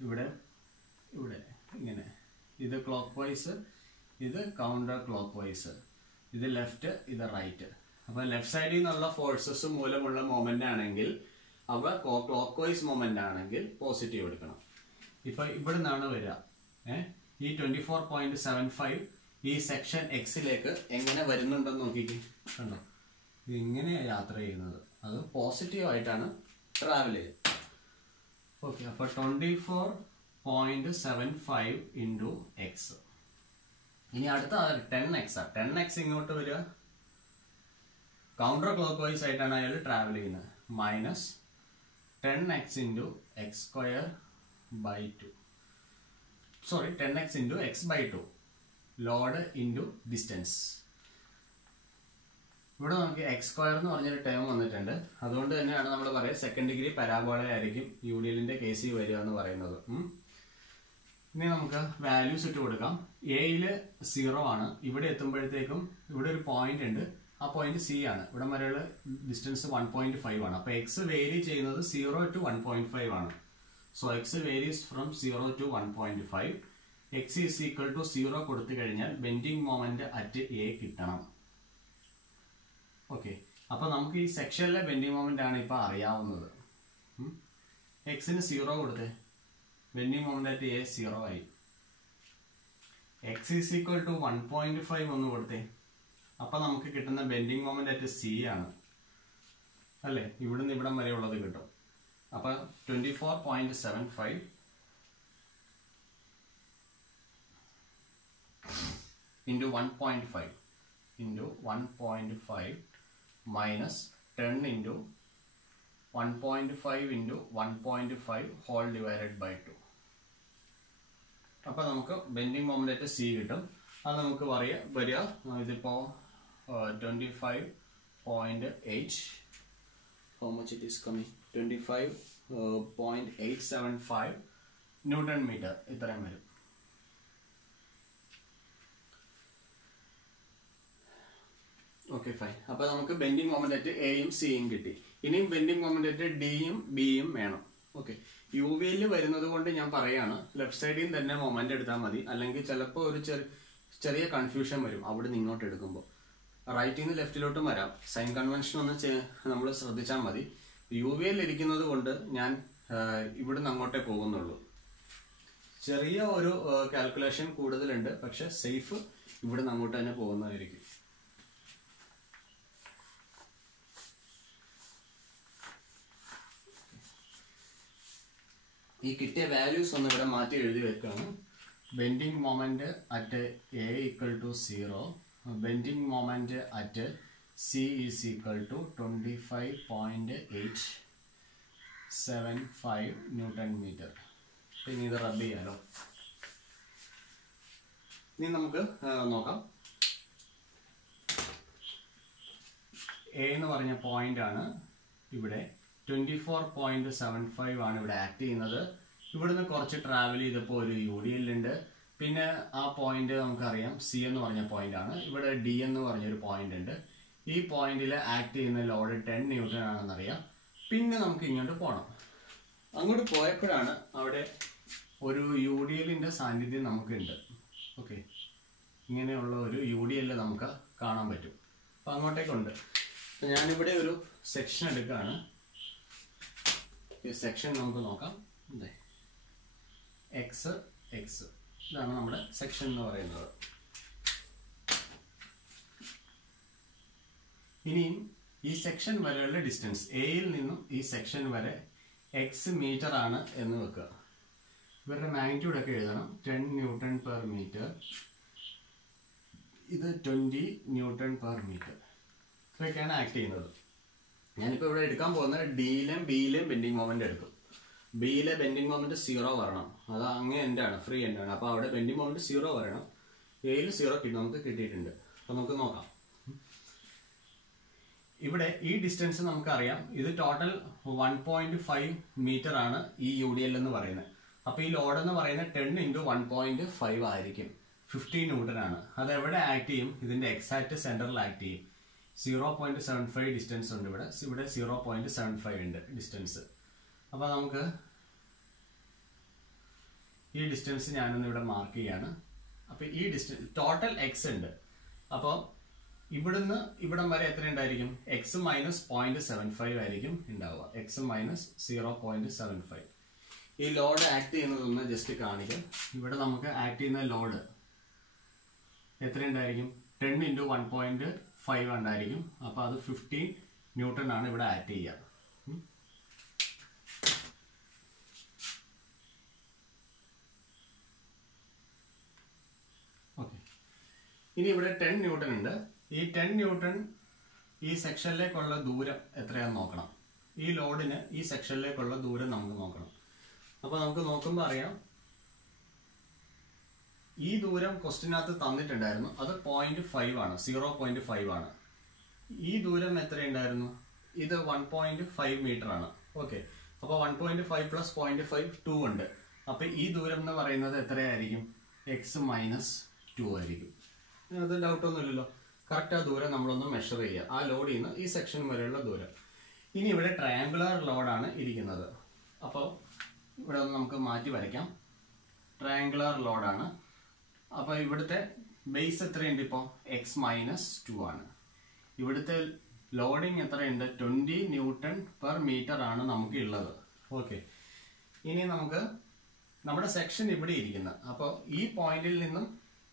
ഇവിടെ ഇങ്ങനെ, ഇത് ക്ലോക്ക് വൈസ്, ഇത് കൗണ്ടർ ക്ലോക്ക് വൈസ്, ഇത് ലെഫ്റ്റ്, ഇത് റൈറ്റ്. അപ്പൊ ലെഫ്റ്റ് സൈഡിൽ നിന്നുള്ള ഫോഴ്സസ് മൂലമുള്ള മൊമെന്റ് ആണെങ്കിൽ അവ ക്ലോക്ക് വൈസ് മൊമെന്റ് ആണെങ്കിൽ പോസിറ്റീവ് എടുക്കണം. ഇപ്പൊ ഇവിടെ നിന്നാണ് വരിക. ഈ 24.75 ഈ സെക്ഷൻ എക്സിലേക്ക് എങ്ങനെ വരുന്നുണ്ടെന്ന് നോക്കിക്കേ. കണ്ടോ, ഇത് ഇങ്ങനെയാണ് യാത്ര ചെയ്യുന്നത്. അത് പോസിറ്റീവ് ആയിട്ടാണ് ട്രാവൽ ചെയ്യുന്നത്. ഓക്കെ, അപ്പൊ 24.75 into x. ഇനി അടുത്ത 10x. 10x ഇങ്ങോട്ട് വരിക, കൗണ്ടർ ക്ലോക്ക് വൈസ് ആയിട്ടാണ് അയാൾ ട്രാവൽ ചെയ്യുന്നത്. Minus 10x into x²/2. Sorry, 10x into x/2. Load into distance. ഇവിടെ നമുക്ക് x² എന്ന് പറഞ്ഞൊരു ടേം വന്നിട്ടുണ്ട്. അതുകൊണ്ട് തന്നെയാണ് നമ്മൾ പറയുക സെക്കൻഡ് ഡിഗ്രി പരാബോള ആയിരിക്കും യൂഡിയലിന്റെ കേസിൽ വരിക എന്ന് പറയുന്നത്. ഇനി നമുക്ക് വാല്യൂസ് ഇട്ട് കൊടുക്കാം. എയില് 0 ആണ്. ഇവിടെ എത്തുമ്പോഴത്തേക്കും ഇവിടെ ഒരു പോയിന്റ് ഉണ്ട്. ആ പോയിന്റ് സി ആണ്. ഇവിടെ വരെയുള്ള ഡിസ്റ്റൻസ് 1.5 ആണ്. അപ്പൊ എക്സ് വേരി ചെയ്യുന്നത് 0 to 1.5 ആണ്. So x varies from 0 to 1.5. X is equal to 0 കൊടുത്തു കഴിഞ്ഞാൽ ബെൻഡിങ് മൊമെന്റ് അറ്റ് എ കിട്ടണം. ഓക്കെ, അപ്പൊ നമുക്ക് ഈ സെക്ഷനിലെ ബെൻഡിങ് മൊമെന്റ് ആണ് ഇപ്പൊ അറിയാവുന്നത്. എക്സിന് 0 കൊടുത്തേ, ബെൻഡിങ് മൊമെന്റ് അറ്റ് എ 0 ആയി. എക്സ് ഈസ് ഈക്വൽ ടു 1.5 ഒന്ന് കൊടുത്തേ, അപ്പൊ നമുക്ക് കിട്ടുന്ന ബെൻഡിങ് മൊമെന്റ് അറ്റ് സി ആണ് അല്ലെ? ഇവിടുന്ന് ഇവിടം വരെ ഉള്ളത് കിട്ടും. അപ്പൊ 24.75 into 1.5 into 1.5 minus 10 into 1.5 into 1.5 whole divided by 2. അപ്പൊ നമുക്ക് ബെൻഡിങ് മൊമെന്റ് അറ്റ് സി കിട്ടും. അത് നമുക്ക് വരിക ഇതിപ്പോ 25.8. how much it is coming? 25.875 newton metre ഇത്രയും വരും. Okay, fine. അപ്പൊ നമുക്ക് ബെൻഡിങ് മൊമെന്റ് അറ്റ് എയും സിയും കിട്ടി. ഇനിയും ബെൻഡിങ് മൊമെന്റ് അറ്റ് ഡിയും ബിയും വേണം. ഓക്കെ, യു വിയിൽ വരുന്നത് കൊണ്ട് ഞാൻ പറയാണ് ലെഫ്റ്റ് സൈഡിൽ തന്നെ മൊമെന്റ് എടുത്താൽ മതി. അല്ലെങ്കിൽ ചിലപ്പോൾ ഒരു ചെറിയ കൺഫ്യൂഷൻ വരും അവിടെ നിന്ന് ഇങ്ങോട്ട് എടുക്കുമ്പോൾ. റൈറ്റിൽ നിന്ന് ലെഫ്റ്റിലോട്ടും വരാം. സൈൻ കൺവെൻഷൻ ഒന്ന് നമ്മൾ ശ്രദ്ധിച്ചാൽ മതി. യു വിയിൽ ഇരിക്കുന്നത് കൊണ്ട് ഞാൻ ഇവിടുന്ന് അങ്ങോട്ടേ പോകുന്നുള്ളൂ. ചെറിയ ഒരു കാൽക്കുലേഷൻ കൂടുതലുണ്ട്, പക്ഷെ സേഫ് ഇവിടുന്ന് അങ്ങോട്ട് തന്നെ പോകുന്നതായിരിക്കും. ഈ കിട്ടിയ വാല്യൂസ് ഒന്ന് ഇവിടെ മാറ്റി എഴുതി വെക്കുകയാണ്. Bending moment at A equal to 0, bending moment at C is equal to 25.875 newton metre. ഇനി ഇത് റബ്ബ് ചെയ്യാലോ. ഇനി നമുക്ക് നോക്കാം. എ എന്ന് പറഞ്ഞ പോയിന്റ് ആണ് ഇവിടെ. 24.75 ആണ് ഇവിടെ ആക്ട് ചെയ്യുന്നത്. ഇവിടുന്ന് കുറച്ച് ട്രാവൽ ചെയ്തപ്പോൾ ഒരു യൂഡിയൽ ഉണ്ട്. പിന്നെ ആ പോയിന്റ് നമുക്കറിയാം സി എന്ന് പറഞ്ഞ പോയിന്റ് ആണ്. ഇവിടെ ഡി എന്ന് പറഞ്ഞൊരു പോയിന്റ് ഉണ്ട്. ഈ പോയിന്റിൽ ആക്ട് ചെയ്യുന്ന ലോഡ് 10 ന്യൂട്ടൺ ആണെന്നറിയാം. പിന്നെ നമുക്ക് ഇങ്ങോട്ട് പോകണം. അങ്ങോട്ട് പോയപ്പോഴാണ് അവിടെ ഒരു യൂഡിയലിന്റെ സാന്നിധ്യം നമുക്കുണ്ട്. ഓക്കെ, ഇങ്ങനെയുള്ള ഒരു യൂഡിയൽ നമുക്ക് കാണാൻ പറ്റും. അപ്പൊ അങ്ങോട്ടേക്കുണ്ട്. അപ്പൊ ഞാനിവിടെ ഒരു സെക്ഷൻ എടുക്കുകയാണ്. ഈ സെക്ഷൻ നമുക്ക് നോക്കാം. എക്സ് എക്സ് ഇതാണ് നമ്മുടെ സെക്ഷൻ എന്ന് പറയുന്നത്. ഇനിയും ഈ സെക്ഷൻ വരെയുള്ള ഡിസ്റ്റൻസ് എയിൽ നിന്നും ഈ സെക്ഷൻ വരെ എക്സ് മീറ്റർ ആണ് എന്ന് വെക്കുക. ഇവരുടെ മാഗ്നിറ്റ്യൂഡ് ഒക്കെ എഴുതണം. 10 ന്യൂട്ടൺ പെർ മീറ്റർ, ഇത് 20 ന്യൂട്ടൺ പെർ മീറ്റർ. ഇതൊക്കെയാണ് ആക്ട് ചെയ്യുന്നത്. ഞാനിപ്പോൾ ഇവിടെ എടുക്കാൻ പോകുന്നത് ഡിയിലെയും ബിയിലെയും ബെൻഡിങ് മൊമെന്റ് എടുക്കും. ബിയിലെ ബെൻഡിങ് മൊമെന്റ് 0 വരണം. അത് അങ്ങേ എൻഡാണ്, ഫ്രീ എൻഡാണ്. അപ്പോൾ അവിടെ ബെൻഡിങ് മൊമെന്റ് 0 വരണം. എയിൽ 0 നമുക്ക് കിട്ടിയിട്ടുണ്ട്. അപ്പൊ നമുക്ക് നോക്കാം. ഇവിടെ ഈ ഡിസ്റ്റൻസ് നമുക്കറിയാം, ഇത് ടോട്ടൽ 1.5 മീറ്റർ ആണ് ഈ UDL എന്ന് പറയുന്നത്. അപ്പൊ ഈ ലോഡ് എന്ന് പറയുന്നത് 10 × 1.5 ആയിരിക്കും. 15 ന്യൂട്ടൺ ആണ്. അത് എവിടെ ആക്ട് ചെയ്യും? ഇതിന്റെ എക്സാക്ട് സെന്ററിൽ ആക്ട് ചെയ്യും. 0.75 ഡിസ്റ്റൻസ് ഉണ്ട് ഇവിടെ 0.75 ഉണ്ട് ഡിസ്റ്റൻസ്. അപ്പൊ നമുക്ക് ഈ ഡിസ്റ്റൻസ് ഞാനൊന്ന് ഇവിടെ മാർക്ക് ചെയ്യാണ്. അപ്പൊ ഈ ഡിസ്റ്റൻസ് ടോട്ടൽ എക്സ് ഉണ്ട്. അപ്പോൾ ഇവിടുന്ന് ഇവിടം വരെ എത്ര ഉണ്ടായിരിക്കും? എക്സ് മൈനസ് 0.75 ആയിരിക്കും ഉണ്ടാവുക. X minus 0.75. ഈ ലോഡ് ആക്ട് ചെയ്യുന്നതൊന്ന് ജസ്റ്റ് കാണിക്കാം. ഇവിടെ നമുക്ക് ആക്ട് ചെയ്യുന്ന ലോഡ് എത്ര ഉണ്ടായിരിക്കും? 10 × 1.5 ഉണ്ടായിരിക്കും. അപ്പൊ അത് 15 ന്യൂട്ടൺ ആണ് ഇവിടെ ആക്ട് ചെയ്യുക. ഓക്കെ, ഇനി ഇവിടെ 10 ന്യൂട്ടൺ ഉണ്ട്. ഈ 10 ന്യൂട്ടൺ ഈ സെക്ഷനിലേക്കുള്ള ദൂരം എത്രയാണെന്ന് നോക്കണം. ഈ ലോഡിന് ഈ സെക്ഷനിലേക്കുള്ള ദൂരം നമുക്ക് നോക്കണം. അപ്പൊ നമുക്ക് നോക്കുമ്പോൾ അറിയാം, ഈ ദൂരം ക്വസ്റ്റിനകത്ത് തന്നിട്ടുണ്ടായിരുന്നു. അത് 0.5 ആണ്, 0.5 ആണ്. ഈ ദൂരം എത്രയുണ്ടായിരുന്നു? ഇത് 1.5 മീറ്റർ ആണ്. ഓക്കെ, അപ്പൊ 1.5 + 0.5 2 ഉണ്ട്. അപ്പൊ ഈ ദൂരം എന്ന് പറയുന്നത് എത്രയായിരിക്കും? എക്സ് മൈനസ് 2 ആയിരിക്കും. അത് ഡൗട്ടൊന്നുമില്ലല്ലോ. കറക്റ്റ് ആ ദൂരം നമ്മളൊന്ന് മെഷർ ചെയ്യുക. ആ ലോഡിൽ നിന്ന് ഈ സെക്ഷൻ വരെയുള്ള ദൂരം. ഇനി ഇവിടെ ട്രയാങ്കുലർ ലോഡാണ് ഇരിക്കുന്നത്. അപ്പോൾ ഇവിടെ ഒന്ന് നമുക്ക് മാറ്റി വരയ്ക്കാം. ട്രയാങ്കുലർ ലോഡാണ്. അപ്പോൾ ഇവിടുത്തെ ബേസ് എത്രയുണ്ട്? ഇപ്പോൾ എക്സ് മൈനസ് 2 ആണ്. ഇവിടുത്തെ ലോഡിങ് എത്രയുണ്ട്? 20 Nm/m ആണ് നമുക്ക് ഉള്ളത്. ഓക്കെ, ഇനി നമുക്ക് നമ്മുടെ സെക്ഷൻ ഇവിടെ ഇരിക്കുന്നത്. അപ്പോൾ ഈ പോയിന്റിൽ നിന്നും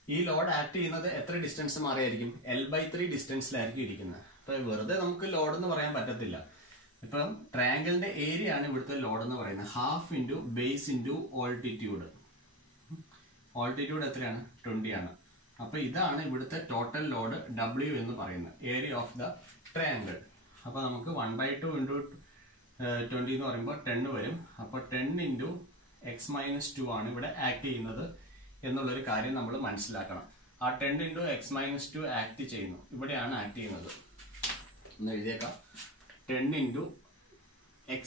ഈ ലോഡ് ആക്ട് ചെയ്യുന്നത് എത്ര ഡിസ്റ്റൻസ് മാറിയായിരിക്കും? L/3 ഡിസ്റ്റൻസിലായിരിക്കും ഇരിക്കുന്നത്. അപ്പൊ വെറുതെ നമുക്ക് ലോഡ് എന്ന് പറയാൻ പറ്റത്തില്ല. ഇപ്പം ട്രയാങ്കിളിന്റെ ഏരിയ ആണ് ഇവിടുത്തെ ലോഡ് എന്ന് പറയുന്നത്. 1/2 × ബേസ് × ഓൾട്ടിറ്റ്യൂഡ്. ഓൾട്ടിറ്റ്യൂഡ് എത്രയാണ്? 20 ആണ്. അപ്പൊ ഇതാണ് ഇവിടുത്തെ ടോട്ടൽ ലോഡ് W എന്ന് പറയുന്നത്, ഏരിയ ഓഫ് ദ ട്രയാങ്കിൾ. അപ്പൊ നമുക്ക് 1/2 × 20 എന്ന് പറയുമ്പോൾ 10 വരും. അപ്പൊ 10 × x - 2 ആണ് ഇവിടെ ആക്ട് ചെയ്യുന്നത് എന്നുള്ളൊരു കാര്യം നമ്മൾ മനസ്സിലാക്കണം. ആ 10 × x - 2 ആക്ട് ചെയ്യുന്നു. ഇവിടെയാണ് ആക്ട് ചെയ്യുന്നത്. ഒന്ന് എഴുതിയേക്കാം. 10 × x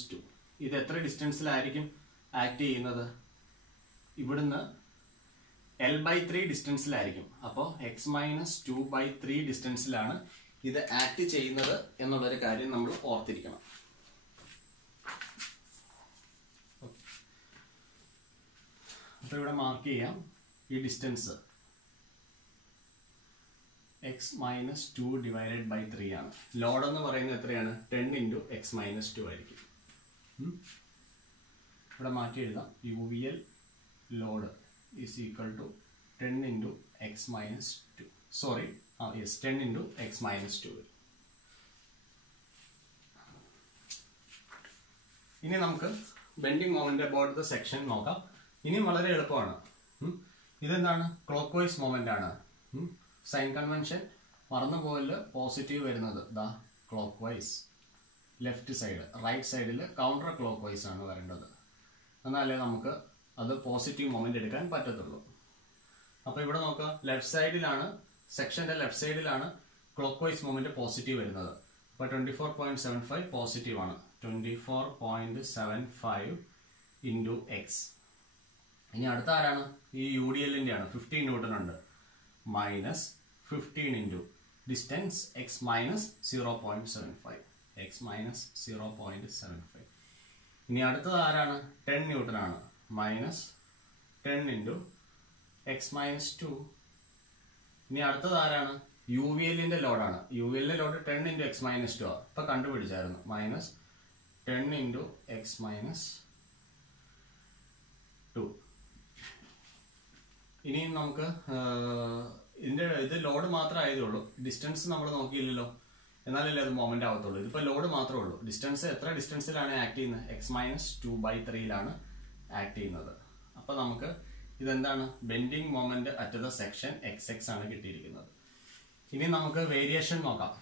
- 2. ഇത് എത്ര ഡിസ്റ്റൻസിലായിരിക്കും ആക്ട് ചെയ്യുന്നത്? ഇവിടുന്ന് L/3 ഡിസ്റ്റൻസിലായിരിക്കും. അപ്പോൾ x - 2/3 ഡിസ്റ്റൻസിലാണ് ഇത് ആക്ട് ചെയ്യുന്നത് എന്നുള്ളൊരു കാര്യം നമ്മൾ ഓർത്തിരിക്കണം. അപ്പൊ ഇവിടെ മാർക്ക് ചെയ്യാം. ഈ ഡിസ്റ്റൻസ് x - 2/3 ആണ്. ലോഡ് എന്ന് പറയുന്നത് എത്രയാണ്? 10 × x - 2 ആയിരിക്കും. ഇവിടെ മാറ്റി എഴുതാം. UVL load is equal to 10 × x - 2. Sorry, yes, 10 × x - 2. ഇനി നമുക്ക് bending moment about the section നോക്കാം. ഇനി വളരെ എളുപ്പമാണ്. ഇതെന്താണ്? ക്ലോക്ക് വൈസ് മൊമെന്റ് ആണ്. സൈൻ കൺവെൻഷൻ മറന്നുപോകല്. പോസിറ്റീവ് വരുന്നത് ദാ clockwise, left side. Right സൈഡിൽ കൗണ്ടർ ക്ലോക്ക് വൈസ് ആണ് വരേണ്ടത്. എന്നാലേ നമുക്ക് അത് പോസിറ്റീവ് മൊമെന്റ് എടുക്കാൻ പറ്റത്തുള്ളൂ. അപ്പൊ ഇവിടെ നോക്കുക, ലെഫ്റ്റ് സൈഡിലാണ്, സെക്ഷന്റെ ലെഫ്റ്റ് സൈഡിലാണ് ക്ലോക്ക് വൈസ് മൊമെന്റ് പോസിറ്റീവ് വരുന്നത്. അപ്പൊ 24.75 പോസിറ്റീവ് ആണ്. 24.75 × x. ഇനി അടുത്ത ആരാണ്? ഈ UDL-ന്റെ ആണ്. 15 ന്യൂട്ടൺ ഉണ്ട്. -15 × ഡിസ്റ്റൻസ് x - 0.75. x - 0.75. ഇനി അടുത്തത് ആരാണ്? 10 ന്യൂട്ടൺ ആണ്. -10 × x - 2. ഇനി അടുത്തത് ആരാണ്? UVL-ന്റെ ലോഡാണ്. UVL-ന്റെ ലോഡ് 10 × x - 2 ആണ്. ഇപ്പൊ കണ്ടുപിടിച്ചായിരുന്നു. -10 × x - 2. ഇനിയും നമുക്ക് ഇത് ലോഡ് മാത്രമേ ആയതുള്ളൂ. ഡിസ്റ്റൻസ് നമ്മൾ നോക്കിയില്ലല്ലോ. എന്നാലല്ലേ അത് മൊമെന്റ് ആവത്തുള്ളൂ. ഇതിപ്പോ ലോഡ് മാത്രമേ ഉള്ളൂ. ഡിസ്റ്റൻസ് എത്ര ഡിസ്റ്റൻസിലാണ് ആക്ട് ചെയ്യുന്നത്? x - 2/3 ആക്ട് ചെയ്യുന്നത്. അപ്പൊ നമുക്ക് ഇതെന്താണ്? Bending moment at the section XX ആണ് കിട്ടിയിരിക്കുന്നത്. ഇനി നമുക്ക് വേരിയേഷൻ നോക്കാം.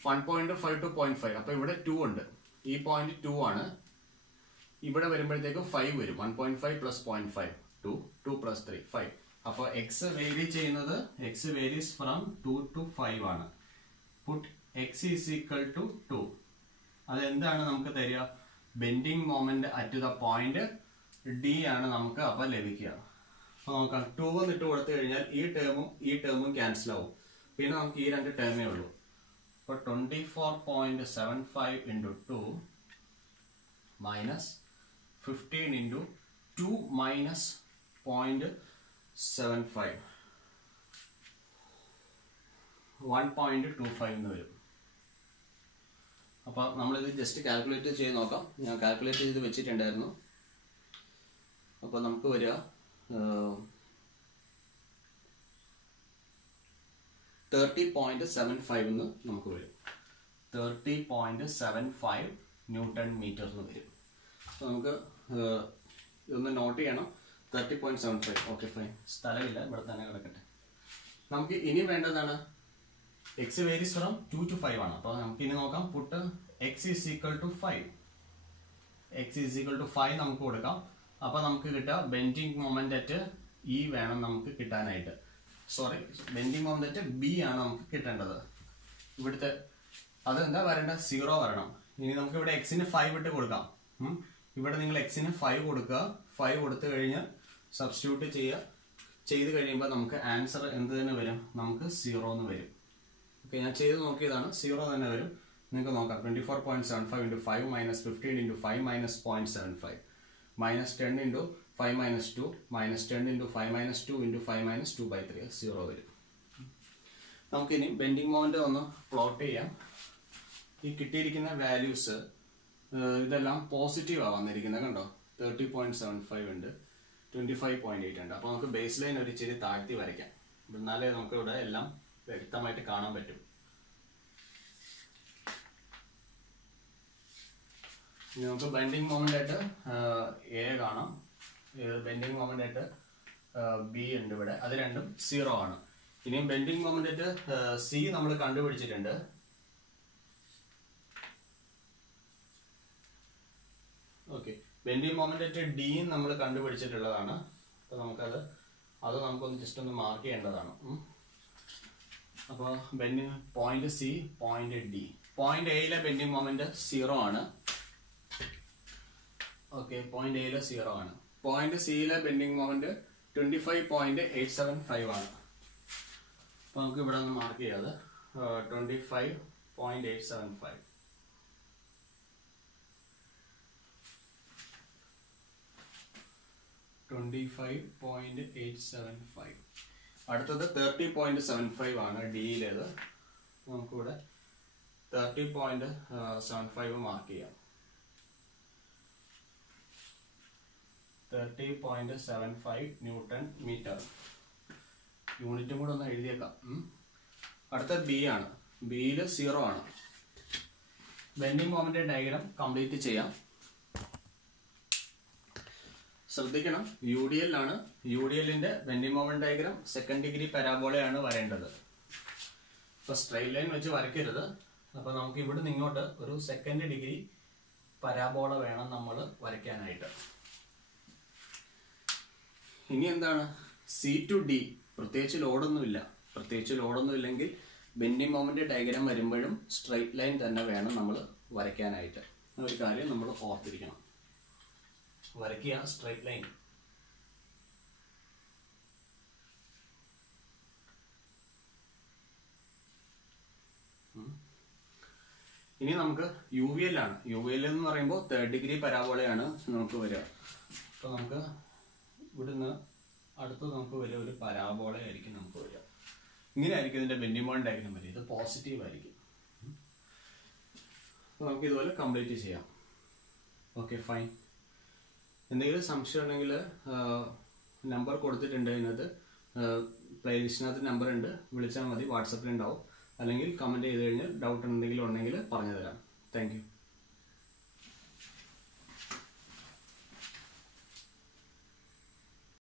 1.5 to 0.5. അപ്പൊ ഇവിടെ 2 ഉണ്ട്. ഈ പോയിന്റ് 2 ആണ്. ഇവിടെ വരുമ്പോഴത്തേക്ക് 5 വരും. 1.5 + 0.5 2 2 + 3 5. അപ്പോൾ എക്സ് വേരി ചെയ്യുന്നത് എക്സ് വേരീസ് ഫ്രം 2 to 5 ആണ്. Put x is equal to 2. അതെന്താണ് നമുക്ക് തരിക? Bending moment at the point D ആണ് നമുക്ക് അപ്പോൾ ലഭിക്കുക. അപ്പോൾ നോക്കാം, 2 എന്നിട്ട് കൊടുത്തു കഴിഞ്ഞാൽ ഈ ടേമും ക്യാൻസൽ ആവും. പിന്നെ നമുക്ക് ഈ രണ്ട് ടേമേ ഉള്ളൂ. അപ്പോൾ 24.75 into 2 minus 15 into 2 minus 0.75 1.25 എന്ന് വരും. അപ്പോൾ നമ്മളിത് ജസ്റ്റ് കാൽക്കുലേറ്റ് ചെയ്ത് നോക്കാം. ഞാൻ കാൽക്കുലേറ്റ് ചെയ്ത് വെച്ചിട്ടുണ്ടായിരുന്നു. അപ്പോൾ നമുക്ക് വരിക 30.75 എന്ന് നമുക്ക് വരും. 30.75 ന്യൂട്ടൺ മീറ്റർ എന്ന് വരും. അപ്പോൾ നമുക്ക് ഇതൊന്ന് നോട്ട് ചെയ്യണം. 30.75. ഓക്കെ ഫൈൻ, സ്ഥലമില്ല, ഇവിടെ തന്നെ കിടക്കട്ടെ. നമുക്ക് ഇനി വേണ്ടതാണ് എക്സ് വേരീസ് ഫ്രം 2 to 5 ആണ്. അപ്പോൾ നമുക്ക് ഇനി നോക്കാം. Put x is equal to 5. X is equal to 5 നമുക്ക് കൊടുക്കാം. അപ്പോൾ നമുക്ക് കിട്ടുക ബെൻഡിങ് മൊമെന്റ് അറ്റ് ഇ വേണം നമുക്ക് കിട്ടാനായിട്ട്. Sorry, bending moment at B ആണ് നമുക്ക് കിട്ടേണ്ടത്. ഇവിടുത്തെ അതെന്താ വരേണ്ട? 0 വരണം. ഇനി നമുക്ക് ഇവിടെ എക്സിന് 5 ഇട്ട് കൊടുക്കാം. ഇവിടെ നിങ്ങൾ എക്സിന് 5 കൊടുക്കുക. 5 കൊടുത്തു കഴിഞ്ഞ് സബ്സ്റ്റിറ്റ്യൂട്ട് ചെയ്ത് കഴിയുമ്പോൾ നമുക്ക് ആൻസർ എന്ത് തന്നെ വരും? നമുക്ക് 0 എന്ന് വരും. ഓക്കെ, ഞാൻ ചെയ്ത് നോക്കിയതാണ്. 0 തന്നെ വരും. നിങ്ങൾക്ക് നോക്കാം. 24.75 into 5 minus 15 into 5 minus 0.75 minus 10 into 5 minus 2 minus 10 into 5 minus 2 into 5 minus 2/3 0 വരും. നമുക്കിനി ബെൻഡിങ് മൊമെന്റ് ഒന്ന് പ്ലോട്ട് ചെയ്യാം. ഈ കിട്ടിയിരിക്കുന്ന വാല്യൂസ് ഇതെല്ലാം പോസിറ്റീവ് ആണ് വന്നിരിക്കുന്നത്. കണ്ടോ, 30.75 ഉണ്ട്, 25.8 ഉണ്ട്. അപ്പോൾ നമുക്ക് ബേസ് ലൈൻ ഒരു ഇച്ചിരി താഴ്ത്തി വരയ്ക്കാം. എന്നാലേ നമുക്ക് ഇവിടെ എല്ലാം വ്യക്തമായിട്ട് കാണാൻ പറ്റും. ഇനി നമുക്ക് ബെൻഡിങ് മൊമെന്റ് ആയിട്ട് എ കാണാം, ബെൻഡിങ് മൊമെന്റ് ആയിട്ട് ബി ഉണ്ട് ഇവിടെ. അത് രണ്ടും 0 ആണ്. ഇനിയും ബെൻഡിങ് മൊമെന്റ് ആയിട്ട് സി നമ്മൾ കണ്ടുപിടിച്ചിട്ടുണ്ട്. ഓക്കെ, ബെൻഡിങ് മൊമെന്റ് ആയിട്ട് ഡി നമ്മൾ കണ്ടുപിടിച്ചിട്ടുള്ളതാണ്. അപ്പോൾ നമുക്കൊന്ന് ജസ്റ്റ് ഒന്ന് മാർക്ക് ചെയ്യേണ്ടതാണ്. അപ്പോൾ bending point C, point D. Point എയിലെ ബെൻഡിങ് മൊമെന്റ് 0 ആണ്. ഓക്കെ, പോയിന്റ് എയിലെ 0 ആണ്. പോയിന്റ് സിയിലെ ബെൻഡിങ് മൊമെന്റ് 25.875 ആണ്. അപ്പോൾ നമുക്ക് ഇവിടെ ഒന്ന് മാർക്ക് ചെയ്യാതെ 25.875. അടുത്തത് 30.75 ആണ് ഡിയിലേത്. നമുക്കിവിടെ 30.75 മാർക്ക് ചെയ്യാം. 30.75 ന്യൂട്ടൺ മീറ്റർ. യൂണിറ്റും കൂടെ ഒന്ന് എഴുതിയേക്കാം. അടുത്ത ബി ആണ്. ബിയിൽ 0 ആണ്. ബെൻഡിങ് മൊമെന്റ് ഡയഗ്രാം കംപ്ലീറ്റ് ചെയ്യാം. ശ്രദ്ധിക്കണം, യു ഡി എൽ ആണ്. യു ഡി എല്ലിന്റെ bending moment diagram second degree പരാബോളയാണ് വരേണ്ടത്. ഇപ്പൊ സ്ട്രെയിറ്റ് ലൈൻ വെച്ച് വരയ്ക്കരുത്. അപ്പൊ നമുക്ക് ഇവിടെ ഇങ്ങോട്ട് ഒരു സെക്കൻഡ് ഡിഗ്രി പരാബോള വേണം നമ്മൾ വരയ്ക്കാനായിട്ട്. ഇനി എന്താണ്? സി ടു ഡി പ്രത്യേകിച്ച് ലോഡൊന്നും ഇല്ലെങ്കിൽ ബെൻഡിങ് മൊമെന്റ് ഡയഗ്രാം വരുമ്പോഴും സ്ട്രെയിറ്റ് ലൈൻ തന്നെ വേണം നമ്മൾ വരയ്ക്കാനായിട്ട്. ഒരു കാര്യം നമ്മൾ ഓർത്തിരിക്കണം. വരയ്ക്കുക സ്ട്രെയിറ്റ് ലൈൻ. ഇനി നമുക്ക് യു വി എൽ ആണ്. യു വി എൽ എന്ന് പറയുമ്പോൾ 3rd ഡിഗ്രി പരാബോളയാണ് നമുക്ക് വരിക. അപ്പോൾ നമുക്ക് ഇവിടുന്ന് അടുത്ത് നമുക്ക് വലിയ ഒരു പരാബോള ആയിരിക്കും നമുക്ക് വരിക. ഇങ്ങനെ ആയിരിക്കും ഇതിന്റെ ബെൻഡിങ് മൊമെന്റ് ഡയഗ്രാം വരിക. ഇത് പോസിറ്റീവ് ആയിരിക്കും. അപ്പോൾ നമുക്ക് ഇതുപോലെ കംപ്ലീറ്റ് ചെയ്യാം. Okay fine. എന്തെങ്കിലും സംശയം ഉണ്ടെങ്കിൽ നമ്പർ കൊടുത്തിട്ടുണ്ട് ഇതിനകത്ത്. പ്ലേലിസ്റ്റിനകത്ത് നമ്പർ ഉണ്ട്, വിളിച്ചാൽ മതി. വാട്സപ്പിൽ ഉണ്ടാവും. അല്ലെങ്കിൽ കമൻറ്റ് ചെയ്ത് കഴിഞ്ഞാൽ ഡൗട്ട് എന്തെങ്കിലും ഉണ്ടെങ്കിൽ പറഞ്ഞു തരാം. Thank you.